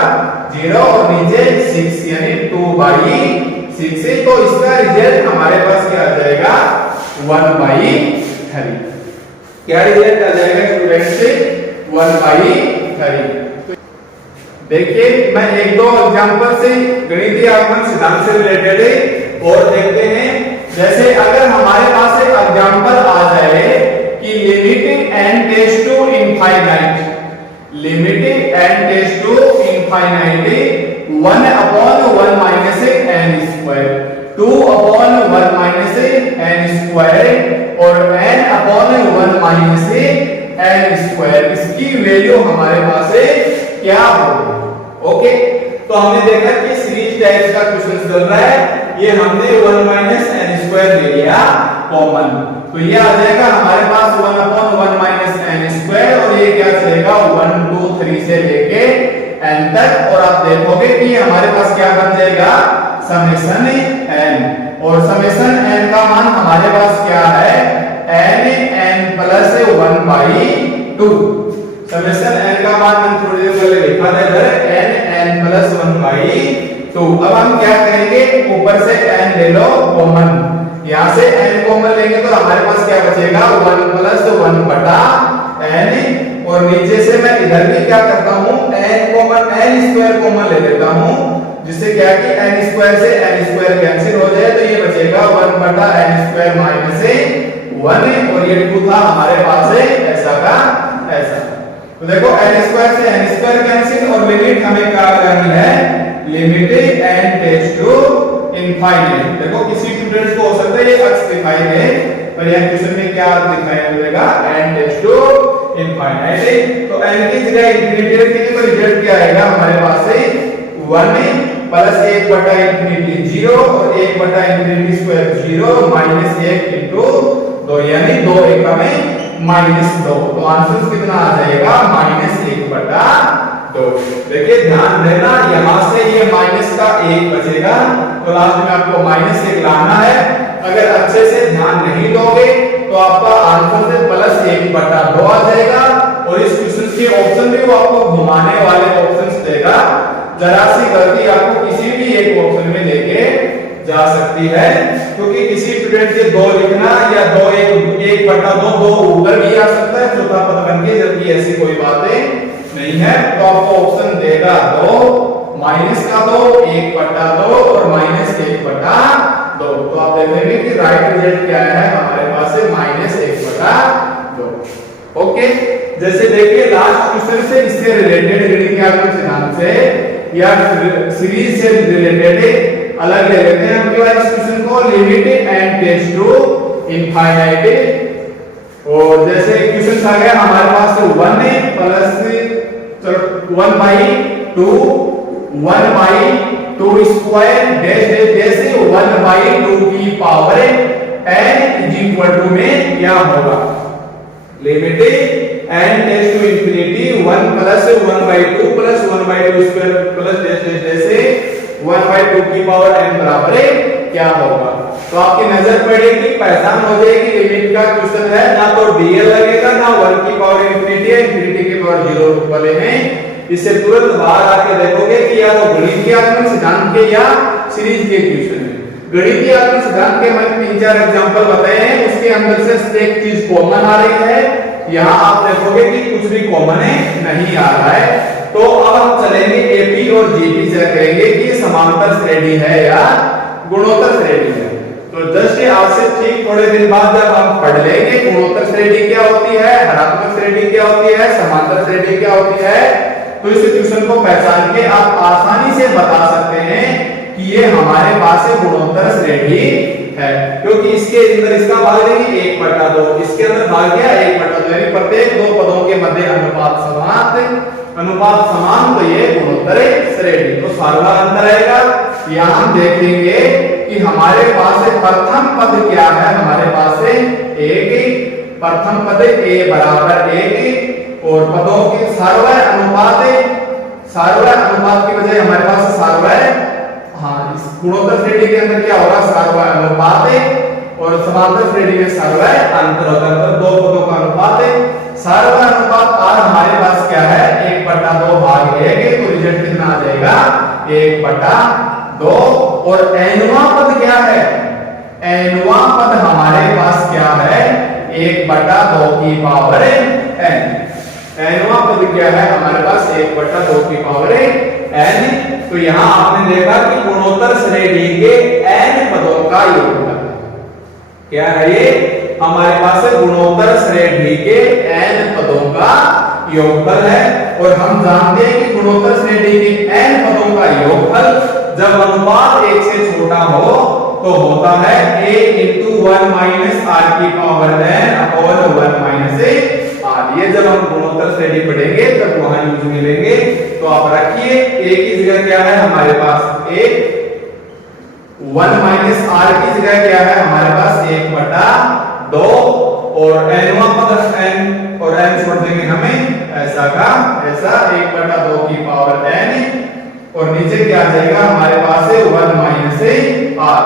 0, और नीचे 6 यानी 2/6। तो इसका रिजल्ट हमारे पास क्या आ जाएगा 1/3। क्या रिजल्ट आ जाएगा स्टूडेंट्स 1/3। देखिए मैं एक दो एग्जांपल से गणितीय आगमन सिद्धांत से रिलेटेड है और देखते हैं। जैसे अगर हमारे पास एक एग्जांपल आ जाए कि limiting n tends to infinite, limiting n tends to infinite 1 upon 1 minus n square, 2 upon 1 minus n square और n upon 1 minus n square, इसकी वैल्यू हमारे पास है क्या होगी। ओके, तो हमने देखा कि सीरीज टाइप्स का क्वेश्चन चल रहा है, ये हमने 1 माइनस n स्क्वायर ले लिया कॉमन, तो ये आ जाएगा हमारे पास 1 अपॉन 1 माइनस n स्क्वायर, और ये क्या चलेगा 1 2 3 से लेके n तक, और आप देखोगे कि हमारे पास क्या बन जाएगा समेशन n, और समेशन n का मान हमारे पास क्या है n प्लस 1/2। समेशन n का मान हम थोड़ी देर पहले लिखा था इधर n प्लस 1/2। अब हम क्या करेंगे, ऊपर से n ले लो कॉमन, यहां से n कॉमन लेंगे तो हमारे पास क्या बचेगा 1 प्लस 1/n, और नीचे से मैं इधर भी क्या करता हूं n common n square common ले लेता हूं, जिससे क्या कि n स्क्वायर से n स्क्वायर कैंसिल हो जाए, तो ये बचेगा 1/n स्क्वायर माइनस 1, और ये 2 था हमारे पास है ऐसा का ऐसा। तो देखो n स्क्वायर से n स्क्वायर कैंसिल, और लिमिट हमें क्या करनी है limit n tends to infinite. देखो किसी स्टूडेंट्स को हो सकता है ये x दिखाई दे, पर यह क्वेश्चन में क्या दिखाया मिलेगा n टेंड्स टू इनफाइनाइट, तो n की जगह इंफिनिटी रखेंगे तो रिजल्ट क्या आएगा हमारे पास है 1 प्लस 1/इंफिनिटी 0 और 1/इंफिनिटी स्क्वायर 0 माइनस 1 इनटू 2, यानी 2 1 में -2, तो आंसर कितना आ जाएगा -1/2। देखिए ध्यान देना, यहां से ये माइनस का 1 बचेगा, तो लास्ट में आपको -1 लाना है। अगर अच्छे से ध्यान नहीं दोगे तो आपका आंसर से +1/2 आ जाएगा, और इस क्वेश्चन के ऑप्शन भी वो आपको घुमाने वाले ऑप्शंस देगा, जरा सी गलती आपको किसी भी एक ऑप्शन में लेके जा सकती है, क्योंकि किसी स्टूडेंट के 2 लिखना या 2 1/2 2 ऊपर भी आ सकता है चौथा पद बन के, जबकि ऐसी कोई बातें नहीं है। तो आपको ऑप्शन देगा 2 माइनस का 2 1/2 और -1/2, तो आप देखेंगे कि राइट रिजल्ट क्या है हमारे पास है -1/2। ओके, जैसे देखिए लास्ट क्वेश्चन से इससे रिलेटेड गणितीय आगमन सिद्धांत से या सीरीज से रिलेटेड अलग ले लेते हैं हम इस क्वेश्चन को, limit n tends to infinite, और जैसे क्वेश्चन आ गया हमारे पास 1 plus 1/2 1/2 square dash dash dash 1/2 की power n is equal to में क्या होगा, limit n tends to infinity 1 plus 1/2 plus 1/2 square plus dash dash dash 1/2 की पावर n बराबर है क्या होगा। तो आपकी नजर पड़ेगी, पहचान हो जाएगी लिमिट का क्वेश्चन है, ना तो dl लगेगा ना 1 की पावर इंफिनिटी है, इंफिनिटी की पावर 0 वाले हैं। इससे तुरंत बाहर आके देखोगे कि या तो गणितीय आगमन सिद्धांत के या सीरीज के क्वेश्चन है। गणितीय आगमन सिद्धांत के मैंने 3-4 एग्जांपल बताए हैं, उसके अंदर से एक चीज कॉमन आ रही है, यहाँ आप देखोगे कि कुछ भी कॉमन नहीं आ रहा है। तो अब हम चलेंगे एपी और जीपी से करेंगे कि समांतर श्रेणी है या गुणोत्तर श्रेणी है। तो जस्ट आज से ठीक थोड़े दिन बाद जब हम पढ़ लेंगे गुणोत्तर श्रेणी क्या होती है, धनात्मक श्रेणी क्या होती है, समांतर श्रेणी क्या होती है, तो इस क्वेश्चन को पहचान के आप आसानी से बता सकते हैं कि ये हमारे पास है गुणोत्तर श्रेणी है, क्योंकि इसके अंदर इसका भाग नहीं 1/2, इसके अंदर भाग गया 1/2, यानी प्रत्येक दो पदों के मध्य अनुपात समान, तो ये गुणोत्तर श्रेणी। तो फार्मूला अंदर आएगा, यहां हम देखेंगे कि कि हमारे पास प्रथम पद क्या है, हमारे पास है एक, प्रथम पद a बराबर 1 और पदों के सार्वय अनुपात की बजाय हमारे पास सार्वय, हाँ इस गुणोत्तर श्रेणी के अंदर क्या होगा, सार्वय अनुपात और समांतर श्रेणी में सार्वय अंतर होता है, तो दो पदों का अनुपात है। सार्वय अनुपात r हमारे पास क्या है 1/2 भाग 1, तो रिजल्ट कितना आ जाएगा 1/2 और nवां पद क्या है, nवां पद हमारे पास क्या है 1/2 की पावर n, nवां पद क्या है हमारे पास 1/2 की पावर n। तो यहां आपने देखा कि गुणोत्तर श्रेणी के n पदों का योगफल क्या है, ये हमारे पास गुणोत्तर श्रेणी के n पदों का योगफल है। और हम जानते हैं कि गुणोत्तर श्रेणी के n पदों का योगफल जब अनुपात 1 से छोटा हो तो होता है a × 1 - r की पावर n अपॉन 1 - r। ये जब हम गुणोत्तर श्रेणी पढ़ेंगे तब वहां यूज में लेंगे। तो आप रखिए a की जगह क्या है हमारे पास 1, 1 - r की जगह क्या है हमारे पास 1/2 और nवां पद n और n छोड़ देंगे हमें ऐसा का ऐसा 1/2 की पावर n और नीचे क्या आ जाएगा हमारे पास है 1 - r,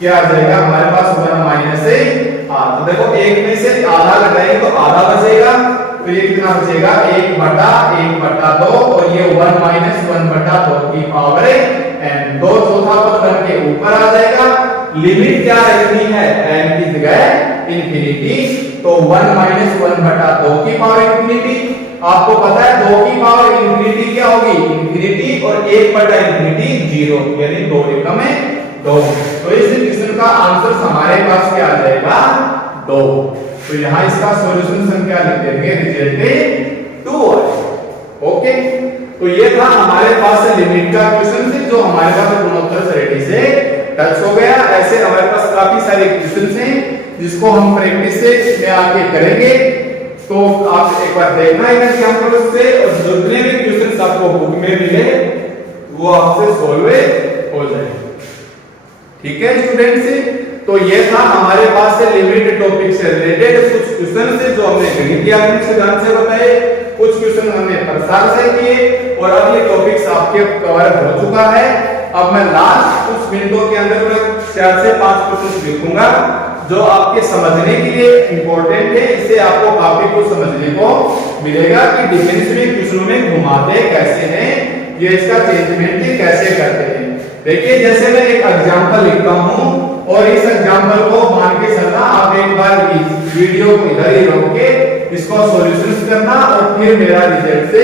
क्या आ जाएगा हमारे पास 1 - r। तो देखो एक में से आधा घटाएंगे तो आधा बचेगा, तो ये कितना बचेगा 1/1/2 और ये 1 - 1/2 की पावर n, दो चौथा पद बन के ऊपर आ जाएगा। लिमिट क्या रखनी है n की जगह इंफिनिटी, तो 1 - 1/2 की पावर इंफिनिटी। आपको पता है 2 की पावर इंफिनिटी क्या होगी इंफिनिटी और 1/इंफिनिटी 0, यानी 2 एकम में 2। तो इस क्वेश्चन का आंसर हमारे पास क्या आ जाएगा 2। तो यहां इसका सॉल्यूशन संख्या लिख देंगे, रिजल्ट 2 है। ओके, तो ये था हमारे पास लिमिट का क्वेश्चन से जो हमारे पास गुणोत्तर श्रेणी से टच हो गया। ऐसे हमारे पास काफी सारे क्वेश्चन हैं जिसको हम प्रैक्टिस से में आगे करेंगे, तो आप एक बार देखना है एग्जांपल से, और जितने भी क्वेश्चंस आपको बुक में मिले वो आपसे सॉल्व हो जाएंगे। ठीक है स्टूडेंट्स, तो ये था हमारे पास से लिमिट टॉपिक से रिलेटेड कुछ क्वेश्चन से जो हमने गणितीय सिद्धांत से बताए, कुछ क्वेश्चन हमने प्रसार से किए और अब ये टॉपिक्स आपके कवर हो चुका है। अब मैं लास्ट कुछ मिनटों के अंदर मैं 4 से 5 क्वेश्चन लिखूंगा जो आपके समझने के लिए इंपॉर्टेंट है। इससे आपको काफी कुछ समझने को मिलेगा कि डिफेंस में क्वेश्चनों में घुमाते कैसे हैं, ये इसका चेंजमेंट कैसे करते हैं। देखिए जैसे मैं एक एग्जांपल लिखता हूं और इस एग्जांपल को मान के चलना, आप एक बार इस वीडियो को इधर ही रोक के इसको सॉल्यूशंस करना और फिर मेरा रिजल्ट से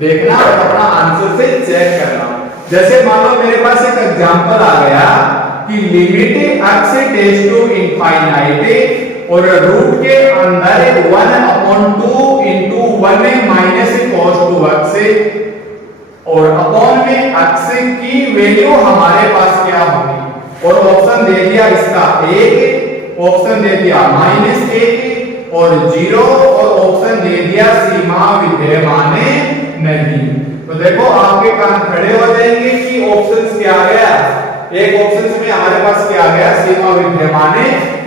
देखना और अपना आंसर से चेक करना। जैसे मान लो मेरे पास एक एग्जांपल आ गया कि limit x tends to infinite और रूट के अंदर 1/2 into 1 - cos 2x और अपॉन में x की वैल्यू हमारे पास क्या होगी, और ऑप्शन दे दिया इसका 1, ऑप्शन दे दिया -1 और 0 और ऑप्शन दे दिया सीमा विद्यमान नहीं। तो देखो आपके कान खड़े हो जाएंगे कि ऑप्शंस क्या आ गया, एक ऑप्शन में हमारे पास क्या आ गया सीमा विद्यमान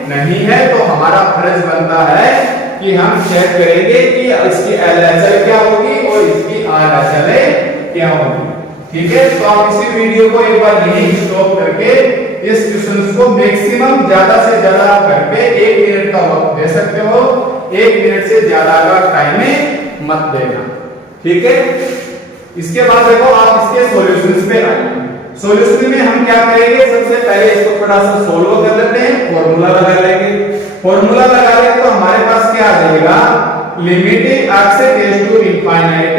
नहीं है। तो हमारा फर्ज बनता है कि हम चेक करेंगे कि इसकी LHL क्या होगी और इसकी RHL क्या होगी। ठीक है, तो आप इसी वीडियो को एक बार यहीं स्टॉप करके इस क्वेश्चंस को मैक्सिमम ज्यादा से ज्यादा करके 1 मिनट का वक्त दे सकते हो, 1 मिनट से ज्यादा का टाइम मत देना। ठीक है, इसके बाद देखो आप इसके सॉल्यूशंस पे आएंगे। सॉल्यूशन में हम क्या करेंगे, सबसे पहले इसको थोड़ा सा सोल्व कर लेते हैं, फार्मूला लगा लेंगे। फार्मूला लगा लेंगे तो हमारे पास क्या आ जाएगा, limit x tends to infinite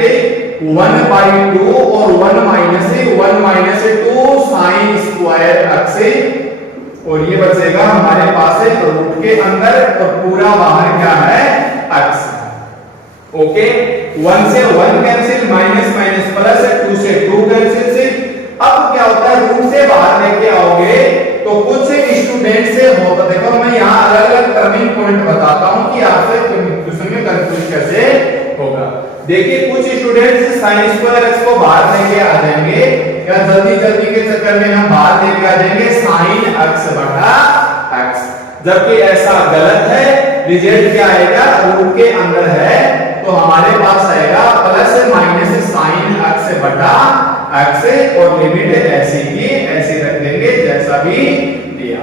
1/2 और 1 - 2 sin स्क्वायर x और ये बचेगा हमारे पास है रूट के अंदर और पूरा बाहर क्या है x। ओके, 1 से 1 कैंसिल, माइनस माइनस प्लस है, 2 से 2 कैंसिल से। अब क्या होता है, रूट से बाहर लेके आओगे तो कुछ स्टूडेंट से होता, देखो मैं यहाँ अलग अलग टर्निंग पॉइंट बताता हूँ कि आपसे क्वेश्चन में कंफ्यूज कैसे होगा। देखिए कुछ स्टूडेंट्स sin स्क्वायर x को बाहर लेके आ जाएंगे या जल्दी जल्दी के चक्कर में हम बाहर लेके आ जाएंगे sin x बटा x, जबकि ऐसा गलत है। रिजल्ट क्या आएगा, रूट के अंदर है तो हमारे पास आएगा प्लस माइनस sin x बटा x और लिमिट ऐसी की ऐसी रख देंगे जैसा भी दिया।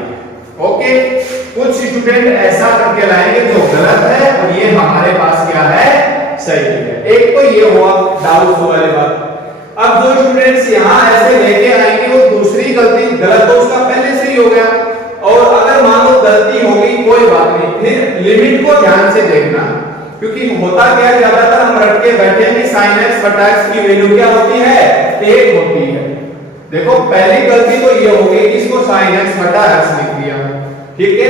ओके, कुछ स्टूडेंट ऐसा करके लाएंगे जो गलत है और ये हमारे पास क्या है, सही है। एक तो ये हुआ डाउट वाली बात। अब जो स्टूडेंट्स यहाँ ऐसे लेके आएंगे वो दूसरी गलती गलत तो उसका पहले से ही हो गया, और अगर मान लो गलती होगी कोई बात नहीं, फिर लिमिट को ध्यान से देखना, क्योंकि होता क्या है ज्यादातर हम रट के बैठे हैं कि sin x बटा x की वैल्यू क्या होती है, 1 होती है। देखो पहली गलती तो ये हो गई कि इसको sin x बटा x लिख दिया, ठीक है।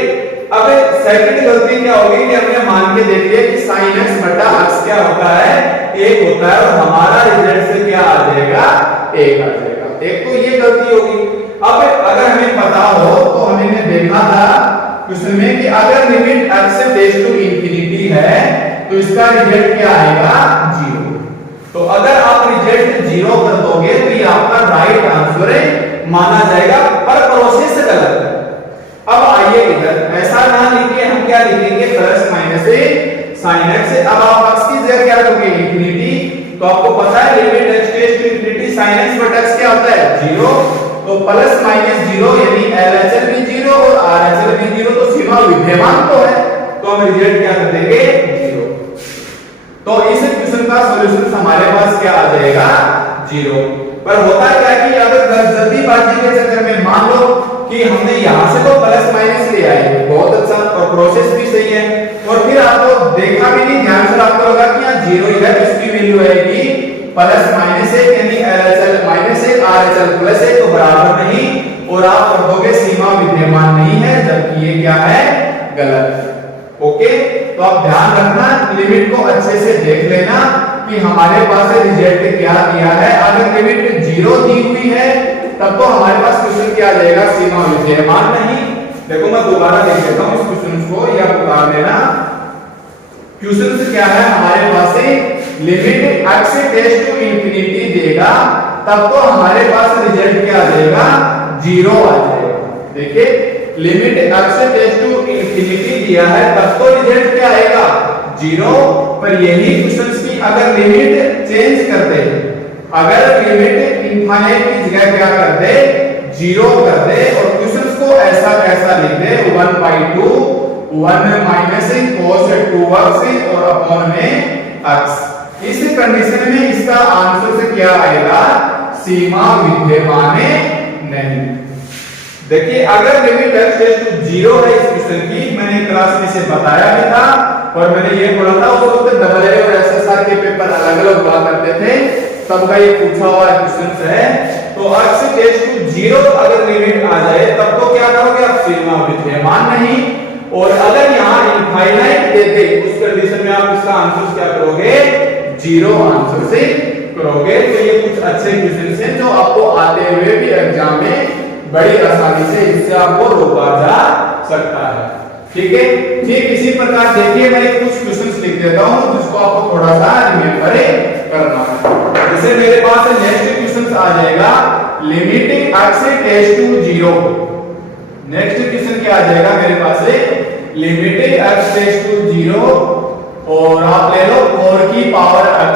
अब सेकंड गलती क्या होगी कि हमने मान के देख लिया कि sin x बटा x क्या होता है, 1 होता है, और हमारा रिजल्ट से क्या आ जाएगा, 1 आ जाएगा। एक तो ये गलती होगी। अब अगर हमें पता हो तो हमने देखा था क्वेश्चन में कि अगर limit x tends to infinity है तो इसका रिजल्ट क्या आएगा, 0। तो अगर आप रिजल्ट 0 कर दोगे तो ये आपका राइट आंसर माना जाएगा, पर प्रोसेस गलत है। अब आइए इधर ऐसा ना लिखिए, हम क्या लिखेंगे प्लस माइनस sin x। अब आप x की जगह क्या रखोगे, इंफिनिटी। तो आपको पता है limit x tends to infinity sin x बटा x क्या होता है, 0। तो प्लस माइनस 0 यानी LHS भी 0 और RHS भी 0, तो सीमा विद्यमान तो है, तो हम रिजल्ट क्या कर देंगे, 0। तो इस क्वेश्चन का सॉल्यूशन हमारे पास क्या आ जाएगा, 0। पर होता क्या कि अगर जल्दीबाजी के चक्कर में मान लो कि हमने यहां से तो प्लस माइनस ले आए, बहुत अच्छा, और प्रोसेस भी सही है, और फिर आपको देखा भी नहीं ध्यान से, आपको लगा कि यहाँ 0 ही है, इसकी वैल्यू आएगी प्लस माइनस 1 यानी LHS माइनस 1 RHS प्लस 1, तो बराबर नहीं, और आप कर दोगे सीमा विद्यमान नहीं है, जबकि ये क्या है, गलत। ओके, तो आप ध्यान रखना, लिमिट को अच्छे से देख लेना कि हमारे पास रिजल्ट क्या दिया है। अगर लिमिट 0 दी हुई है तब तो हमारे पास क्वेश्चन क्या आ जाएगा, सीमा विद्यमान नहीं। देखो मैं दोबारा देख लेता हूं इस क्वेश्चन को, या उतार लेना। क्वेश्चन से क्या है हमारे पास से limit x tends to infinity देगा, तब तो हमारे पास रिजल्ट क्या आ जाएगा, 0 आ जाएगा। देखिए limit x tends to infinity दिया है, तब तो रिजल्ट क्या आएगा, 0। पर यही क्वेश्चंस की अगर लिमिट चेंज कर दे, अगर लिमिट इनफाइनाइट की जगह क्या कर दे, 0 कर दे, और क्वेश्चंस को ऐसा कैसा लिख दे, 1/2 1 माइनस cos 2x और अपॉन में x, इस कंडीशन में इसका आंसर से क्या आएगा, सीमा विद्यमान नहीं। देखिए अगर लिमिट x टेंड्स टू 0 है इस क्वेश्चन की, मैंने क्लास में से बताया भी था, और मैंने ये बोला था उस वक्त डबल ए और एसएसआर के पेपर अलग अलग हुआ करते थे, तब का ये पूछा हुआ क्वेश्चन है। तो x टेंड्स टू 0 अगर लिमिट आ जाए तब तो क्या करोगे आप, सीमा विद्यमान नहीं, और अगर यहाँ इनफाइनाइट देते उस कंडीशन में आप इसका आंसर क्या करोगे, 0 आंसर से करोगे। तो ये कुछ अच्छे क्वेश्चन हैं जो आपको आते हुए भी एग्जाम में बड़ी आसानी से इससे आपको रोका जा सकता है, ठीक है। ठीक इसी प्रकार देखिए मैं कुछ क्वेश्चंस लिख देता हूं जिसको आपको थोड़ा सा रिमेंबर करना है। जैसे मेरे पास नेक्स्ट क्वेश्चन आ जाएगा limit x tends to 0। Next question क्या आ जाएगा मेरे पास से, लिमिट x टेंड्स टू 0, और आप ले लो 4 की पावर x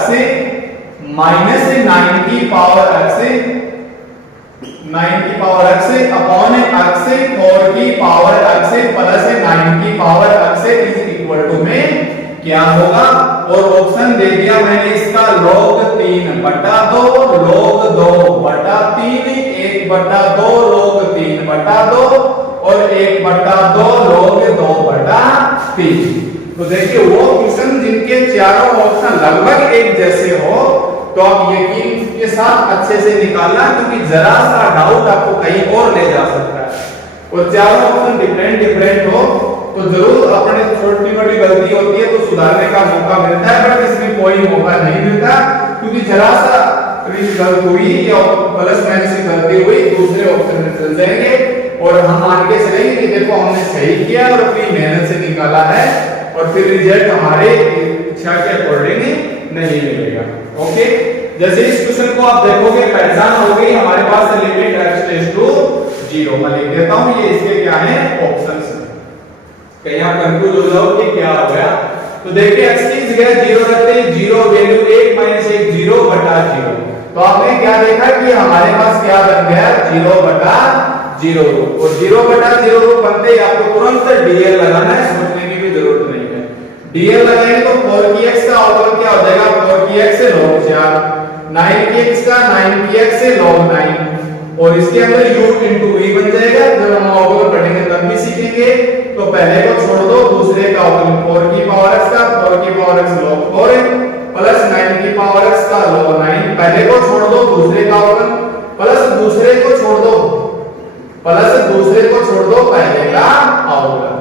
माइनस 9 की पावर x, 9 की पावर x अपॉन x 4 की पावर x प्लस 9 की power x is equal to में क्या होगा, और ऑप्शन दे दिया मैंने इसका log 3/2 log 2/3 1/2 log 3/2 और 1/2 log 2/3। तो देखिए वो क्वेश्चन जिनके चारों ऑप्शन लगभग एक जैसे हो तो आप यकीन के साथ अच्छे से निकालना, क्योंकि जरा सा डाउट आपको कहीं और ले जा सकता है, और चारों ऑप्शन डिफरेंट हो तो जरूर अपने छोटी मोटी गलती होती है तो सुधारने का मौका मिलता है, बट इसमें कोई मौका नहीं मिलता, क्योंकि जरा सा गलती हुई या प्लस माइनस की गलती हुई दूसरे ऑप्शन में चल जाएंगे, और हम मान के चलेंगे कि देखो हमने सही किया और अपनी मेहनत से निकाला है, और फिर रिजल्ट हमारे इच्छा के अकॉर्डिंग नहीं मिलेगा। ओके, जैसे इस क्वेश्चन को आप देखोगे पहचान हो गई हमारे पास लिमिट x टेंड्स टू 0। मैं लिख देता हूं ये इसके क्या है ऑप्शंस हैं, कहीं आप कंफ्यूज हो जाओ कि क्या हो गया। तो देखिए x की जगह 0 रखते हैं, 0 वैल्यू 1 माइनस 1 0 बटा 0। तो आपने क्या देखा कि हमारे पास क्या बन गया 0 बटा 0 और 0 बटा 0 बनते ही आपको तुरंत dl लगाना है, सोचने की भी जरूरत नहीं है। dl लगाएंगे तो 4 की x का अवकलन क्या हो जाएगा 4 की x से log 4, 9 की x का 9 की x से log 9 और इसके अंदर u into v बन जाएगा। जब हम अवकलन पढ़ेंगे तब भी सीखेंगे। तो पहले को छोड़ दो, दूसरे का अवकलन 4 की पावर x का 4 की पावर x log 4 प्लस 9 की पावर x का log 9। पहले को छोड़ दो, दूसरे का अवकलन प्लस दूसरे को छोड़ दो पहले का अवकलन।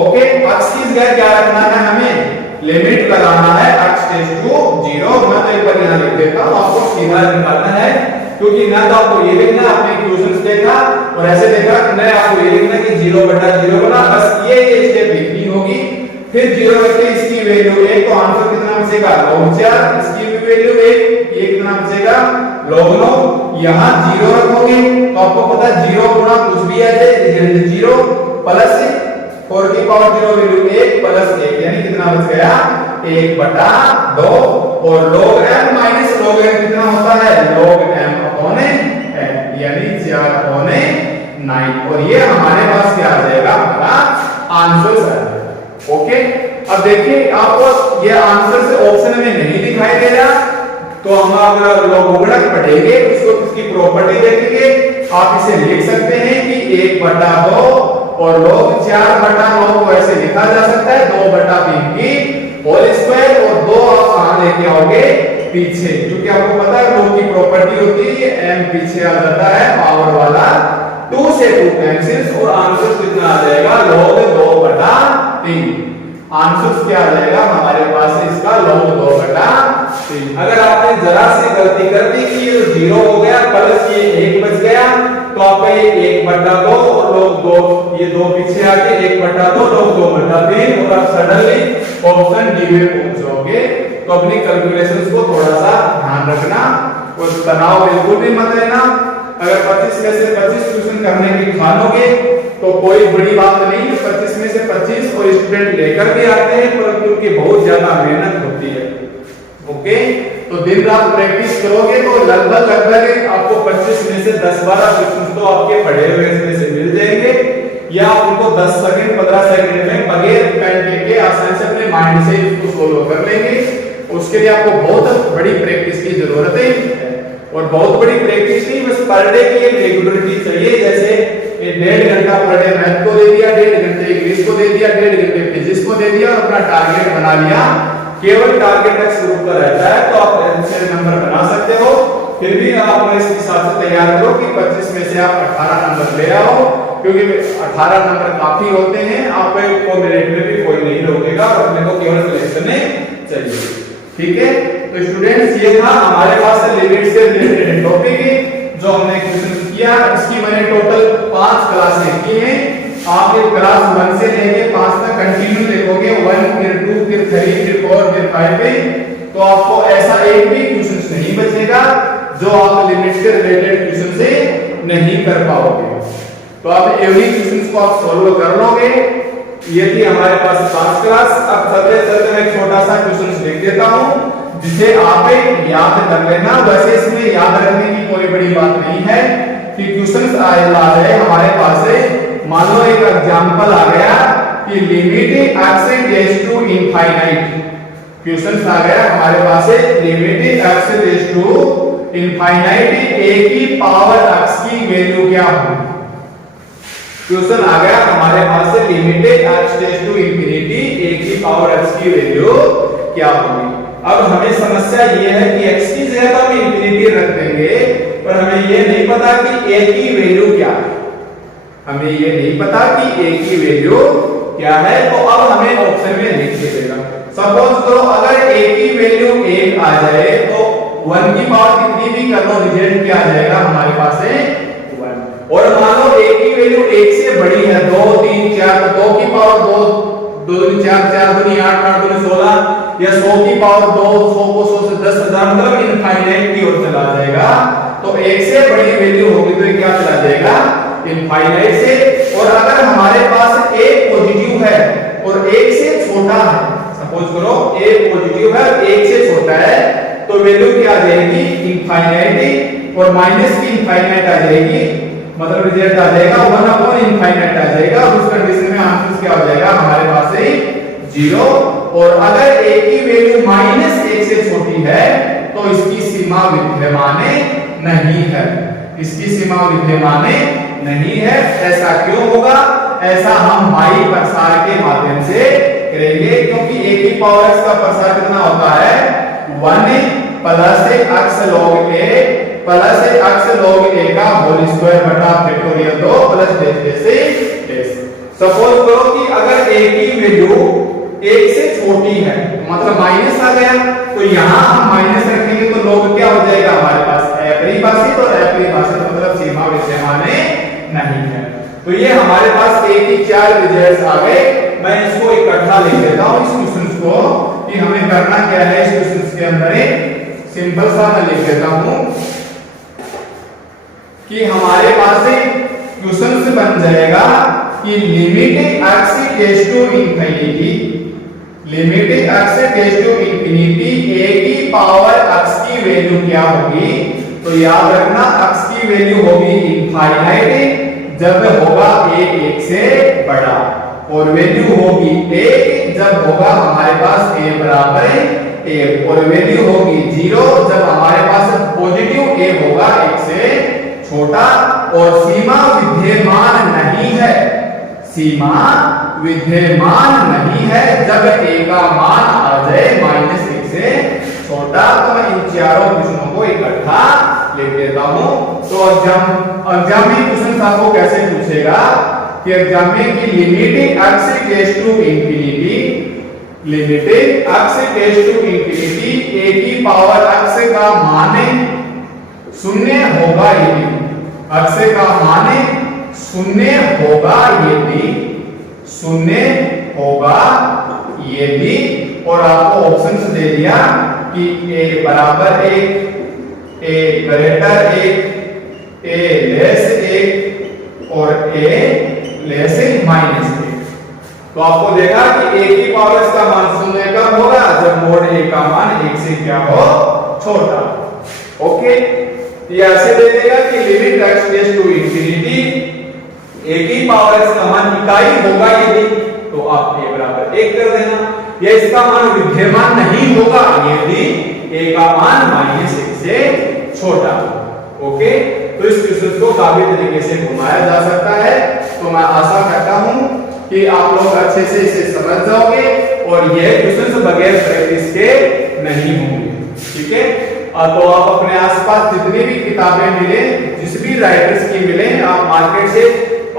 ओके, x की जगह क्या रखना है हमें लिमिट लगाना है x टेंड्स टू 0। मैं तो एक बार यहां लिख देता हूं, आपको सीधा निकालना है क्योंकि ना तो आपको ये लिखना आपने क्वेश्चंस देखा और ऐसे देखा न आपको ये लिखना कि 0 बटा 0 बना, बस ये स्टेप लिखनी होगी। फिर 0 रखते इसकी वैल्यू 1 तो आंसर कितना बचेगा log 4, इसकी भी वैल्यू 1 ये कितना बचेगा log 9। यहां 0 रखोगे तो आपको पता है 0 गुना कुछ भी आ जाए 0 प्लस 4 की पावर 0 वैल्यू 1 प्लस 1 यानी कितना बच गया 1 बटा 2 और log m minus log n कितना होता है log m अपॉन n यानी 4 अपॉन 9 और ये हमारे पास क्या आ जाएगा हमारा आंसर आ जाएगा। ओके, अब देखिए आपको ये आंसर से ऑप्शन में नहीं दिखाई दे रहा तो हम अगर लघुगणक पढ़ेंगे इसको इसकी प्रॉपर्टी देखेंगे आप इसे लिख सकते हैं कि 1 बटा 2 और log 4 बटा 9 को ऐसे लिखा जा सकता है 2 बटा 3 की होल स्क्वायर और 2 आप कहां लेके आओगे पीछे, क्योंकि आपको पता है log की प्रॉपर्टी होती है m पीछे आ जाता है पावर वाला 2 से 2 कैंसिल्स और आंसर कितना आ जाएगा log 2 बटा 3। आंसर क्या आ जाएगा हमारे पास इसका log 2 बटा 3। अगर आपने जरा सी गलती कर दी कि ये 0 हो गया प्लस ये 1 बच गया तो आपका ये 1 बटा 2 और log 2 ये 2 पीछे आके 1 बटा 2 log 2 बटा 3 और आप सडनली ऑप्शन डी में पहुंच जाओगे। तो अपनी कैलकुलेशंस को थोड़ा सा ध्यान रखना और तनाव बिल्कुल भी मत लेना। अगर 25 में से 25 क्वेश्चन करने की ठानोगे तो कोई बड़ी बात नहीं है, 25 में से 25 और स्टूडेंट लेकर भी आते हैं परंतु उनकी बहुत ज्यादा मेहनत होती है। ओके, तो दिन रात प्रैक्टिस करोगे तो लगभग आपको 25 में से 10-12 क्वेश्चन तो आपके पढ़े हुए इसमें से मिल जाएंगे या उनको 10 सेकंड 15 सेकंड में बगैर पेन लेके आसानी से अपने माइंड से इसको सोल्व कर लेंगे। उसके लिए आपको बहुत बड़ी प्रैक्टिस की जरूरत है और बहुत बड़ी प्रैक्टिस नहीं, बस पर डे की एक रेगुलरिटी चाहिए। जैसे 1.5 घंटा पर डे मैथ को दे दिया, 1.5 घंटे इंग्लिश को दे दिया, 1.5 घंटे फिजिक्स को दे दिया और अपना टारगेट बना लिया। केवल टारगेट एक्स ग्रुप का रहता है तो आप ऐसे नंबर बना सकते हो। फिर भी आप इस हिसाब से तैयार करो कि 25 में से आप 18 नंबर ले आओ, क्योंकि 18 नंबर काफी होते हैं। आपको मेरिट में भी कोई नहीं रोकेगा और अपने को केवल सिलेक्शन में चाहिए। ठीक है, तो स्टूडेंट्स ये था हमारे पास लिमिट से रिलेटेड टॉपिक जो हमने क्वेश्चन किया। इसकी मैंने टोटल 5 क्लासें की हैं। आप ये क्लास 1 से लेके 5 तक कंटिन्यू देखोगे, 1 फिर 2 फिर 3 फिर 4 फिर 5 पे, तो आपको ऐसा एक भी क्वेश्चन नहीं बचेगा जो आप लिमिट से रिलेटेड क्वेश्चन से नहीं कर पाओगे। तो आप एवरी क्वेश्चन को आप सॉल्व कर लोगे। ये थी हमारे पास 5 क्लास। अब चलते चलते मैं छोटा सा क्वेश्चन लिख देता हूं जिसे आप याद कर लेना। वैसे इसमें याद रखने की कोई बड़ी बात नहीं है कि क्वेश्चन आ रहे हमारे पास है। मान लो एक एग्जांपल आ गया कि limit x tends to infinite. Question आ गया हमारे पास है limit x tends to infinite a की पावर x की वैल्यू क्या होगी। क्वेश्चन आ गया हमारे पास है limit x tends to infinity a की पावर x की वैल्यू क्या होगी। अब हमें समस्या ये है कि x की जगह तो हम इंफिनिटी रख देंगे पर हमें ये नहीं पता कि a की वैल्यू क्या है। हमें ये नहीं पता कि a की वैल्यू क्या है। तो अब हमें ऑप्शन में लिख देगा। सपोज करो अगर a की वैल्यू 1 आ जाए तो 1 की पावर कितनी भी कर लो रिजल्ट क्या आ जाएगा हमारे पास है 1। और मान लो a की वैल्यू 1 से बड़ी है 2 3 4 तो 2 की पावर 2 2 4 4 2 8 8 2 16 या 100 की पावर 2, 100 को 100 से 10,000 मतलब इनफाइनाइट की ओर चला जाएगा। तो एक से बड़ी वैल्यू होगी तो ये क्या चला जाएगा, इनफाइनाइट से। और अगर हमारे पास एक पॉजिटिव है और एक से छोटा है, सपोज करो एक पॉजिटिव है और एक से छोटा है, तो वैल्यू क्या आ जाएगी, इनफाइनाइट, और माइनस की इनफाइनाइट आ जाएगी, मतलब रिजल्ट आ जाएगा 1 अपॉन इनफाइनाइट आ जाएगा। उस कंडीशन में आंसर क्या हो जाएगा हमारे पास है 0। और अगर a की वैल्यू -1 से छोटी है तो इसकी सीमा विद्यमान नहीं है, इसकी सीमा विद्यमान नहीं है। ऐसा क्यों होगा, ऐसा हम y प्रसार के माध्यम से करेंगे, क्योंकि a की पावर x का प्रसार कितना होता है 1 plus x log a plus x log a का होल स्क्वायर बटा फैक्टोरियल 2 प्लस जैसे s। सपोज करो कि अगर a की वैल्यू 1 से छोटी है, मतलब माइनस आ गया, तो यहां हम माइनस रखेंगे तो log क्या हो जाएगा हमारे पास अपरिभाषित, और अपरिभाषित मतलब सीमा विद्यमान नहीं है। तो ये हमारे पास a की 4 रिजल्ट्स आ गए। मैं इसको इकट्ठा लिख देता हूं इस क्वेश्चंस को, कि हमें करना क्या है। इस क्वेश्चंस के अंदर एक सिंपल सा मैं लिख देता हूं कि हमारे पास क्वेश्चन से बन जाएगा कि limit x tends to infinity, limit x tends to infinity a की पावर x की वैल्यू क्या होगी। तो याद रखना x की वैल्यू होगी इनफाइनाइट जब होगा a 1 से बड़ा, और वैल्यू होगी 1 जब होगा हमारे पास a बराबर 1, और वैल्यू होगी 0 जब हमारे पास पॉजिटिव a होगा 1 से छोटा। और सीमा विद्यमान नहीं है, सीमा विद्यमान नहीं है जब a का मान आ जाए -1 से छोटा। तो मैं इन चारों क्वेश्चनों को इकट्ठा लिख देता हूं। तो एग्जाम में क्वेश्चन आपको कैसे पूछेगा कि एग्जाम में की limit x tends to infinity, limit x tends to infinity a की पावर x का मान 0 होगा यदि, x का मान 0 होगा यदि, 0 होगा यदि, और आपको ऑप्शंस दे दिया कि a बराबर 1, a ग्रेटर 1, a लेस 1 और a लेस -1। तो आपको देखा कि a की पावर का मान 0 कब होगा, जब मोड a का मान 1 से क्या हो, छोटा। ओके, ये ऐसे दे देगा कि limit x tends to infinity a की पावर का मान इकाई होगा यदि, तो आप a बराबर 1 कर देना। या इसका मान विद्यमान नहीं होगा यदि a का मान -1 से छोटा। ओके, तो इस क्वेश्चन को काफी तरीके से घुमाया जा सकता है। तो मैं आशा करता हूं कि आप लोग अच्छे से इसे समझ जाओगे और यह क्वेश्चन बगैर प्रैक्टिस के नहीं होंगे। ठीक है, तो आप अपने आसपास जितनी भी किताबें मिले, जिस भी राइटर्स की मिले, आप मार्केट से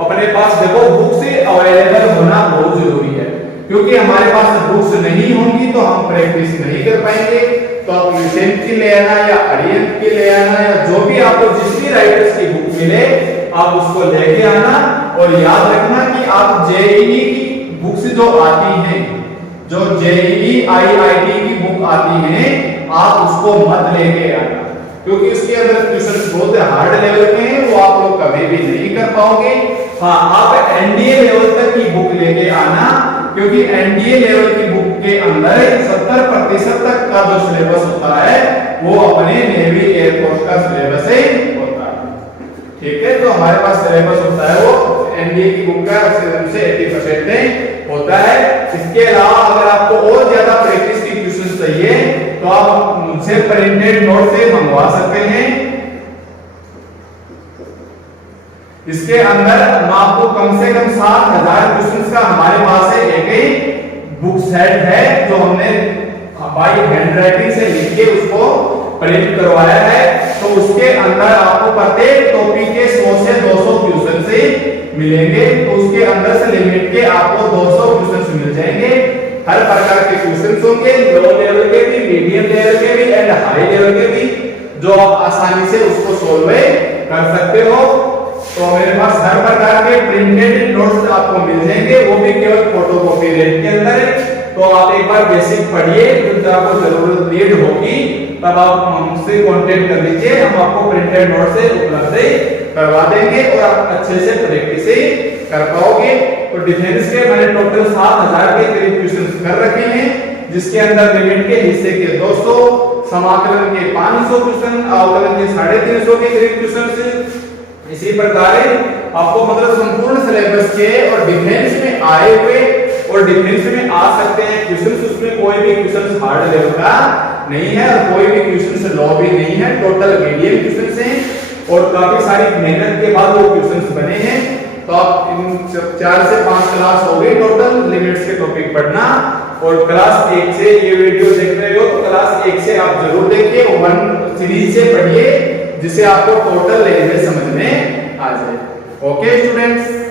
अपने पास देखो, बुक्स अवेलेबल होना बहुत जरूरी है, क्योंकि हमारे पास बुक्स नहीं होंगी तो हम प्रैक्टिस नहीं कर पाएंगे। तो आप यूसेंट की ले आना या अरिहंत की ले आना, या जो भी आपको जिस भी राइटर्स की बुक मिले आप उसको लेके आना। और याद रखना कि आप जेईई की बुक्स जो आती हैं, जो जेईई आईआईटी की बुक आती हैं, आप उसको मत लेके आना, क्योंकि उसके अंदर क्वेश्चंस बहुत हार्ड लेवल के हैं, वो आप लोग कभी भी नहीं कर पाओगे। हाँ, आप एनडीए लेवल तक की बुक लेके आना, क्योंकि एनडीए लेवल की बुक के अंदर 70% तक का जो सिलेबस होता है वो अपने नेवी एयरफोर्स का सिलेबस होता है। ठीक है, तो हमारे पास सिलेबस होता है वो एनडीए की बुक का से 80% होता है। इसके अलावा अगर आपको और ज्यादा प्रैक्टिस की क्वेश्चंस चाहिए तो आप मुझसे प्रिंटेड नोट से मंगवा सकते हैं। इसके अंदर आपको कम से कम 7000 क्वेश्चंस का हमारे पास एक बुक सेट है, जो हमने बाई हैंड राइटिंग से लिख के उसको प्रिंट करवाया है। तो उसके अंदर आपको प्रत्येक टॉपिक के 100 से 200 क्वेश्चन से मिलेंगे। तो उसके अंदर से लिमिट के आपको 200 क्वेश्चन मिल जाएंगे। हर प्रकार के क्वेश्चन होंगे, लो लेवल के भी, मीडियम लेवल के भी एंड हाई लेवल के भी, जो आप आसानी से उसको सोल्व कर सकते हो। तो मेरे पास हर प्रकार के प्रिंटेड नोट्स आपको मिल जाएंगे, वो भी केवल फोटोकॉपी रेट के अंदर। तो आप एक बार बेसिक पढ़िए, जब आपको जरूरत नीड होगी तब आप हमसे कांटेक्ट कर लीजिए, हम आपको प्रिंटेड नोट से उपलब्ध करवा देंगे और आप अच्छे से प्रैक्टिस कर पाओगे। तो डिफेंस के मैंने टोटल 7000 के करीब क्वेश्चंस कर रखे हैं, जिसके अंदर लिमिट के हिस्से के 200, समाकलन के 500 क्वेश्चन, अवकलन के 350 के करीब क्वेश्चन। इसी प्रकार आपको मतलब संपूर्ण सिलेबस के और डिफेंस में आए हुए और डिफेंस में आ सकते हैं क्वेश्चंस, उसमें कोई भी क्वेश्चन हार्ड लेवल का नहीं है और कोई भी क्वेश्चन लॉ भी नहीं है, टोटल मीडियम क्वेश्चंस हैं और काफी सारी मेहनत के बाद वो क्वेश्चंस बने हैं। तो आप इन 4 से 5 क्लास हो गई टोटल लिमिट्स के टॉपिक पढ़ना, और क्लास 1 से ये वीडियो देख रहे हो तो क्लास 1 से आप जरूर देखिए, 1 सीरीज से पढ़िए, जिससे आपको टोटल लैंग्वेज समझ में आ जाए। Okay students.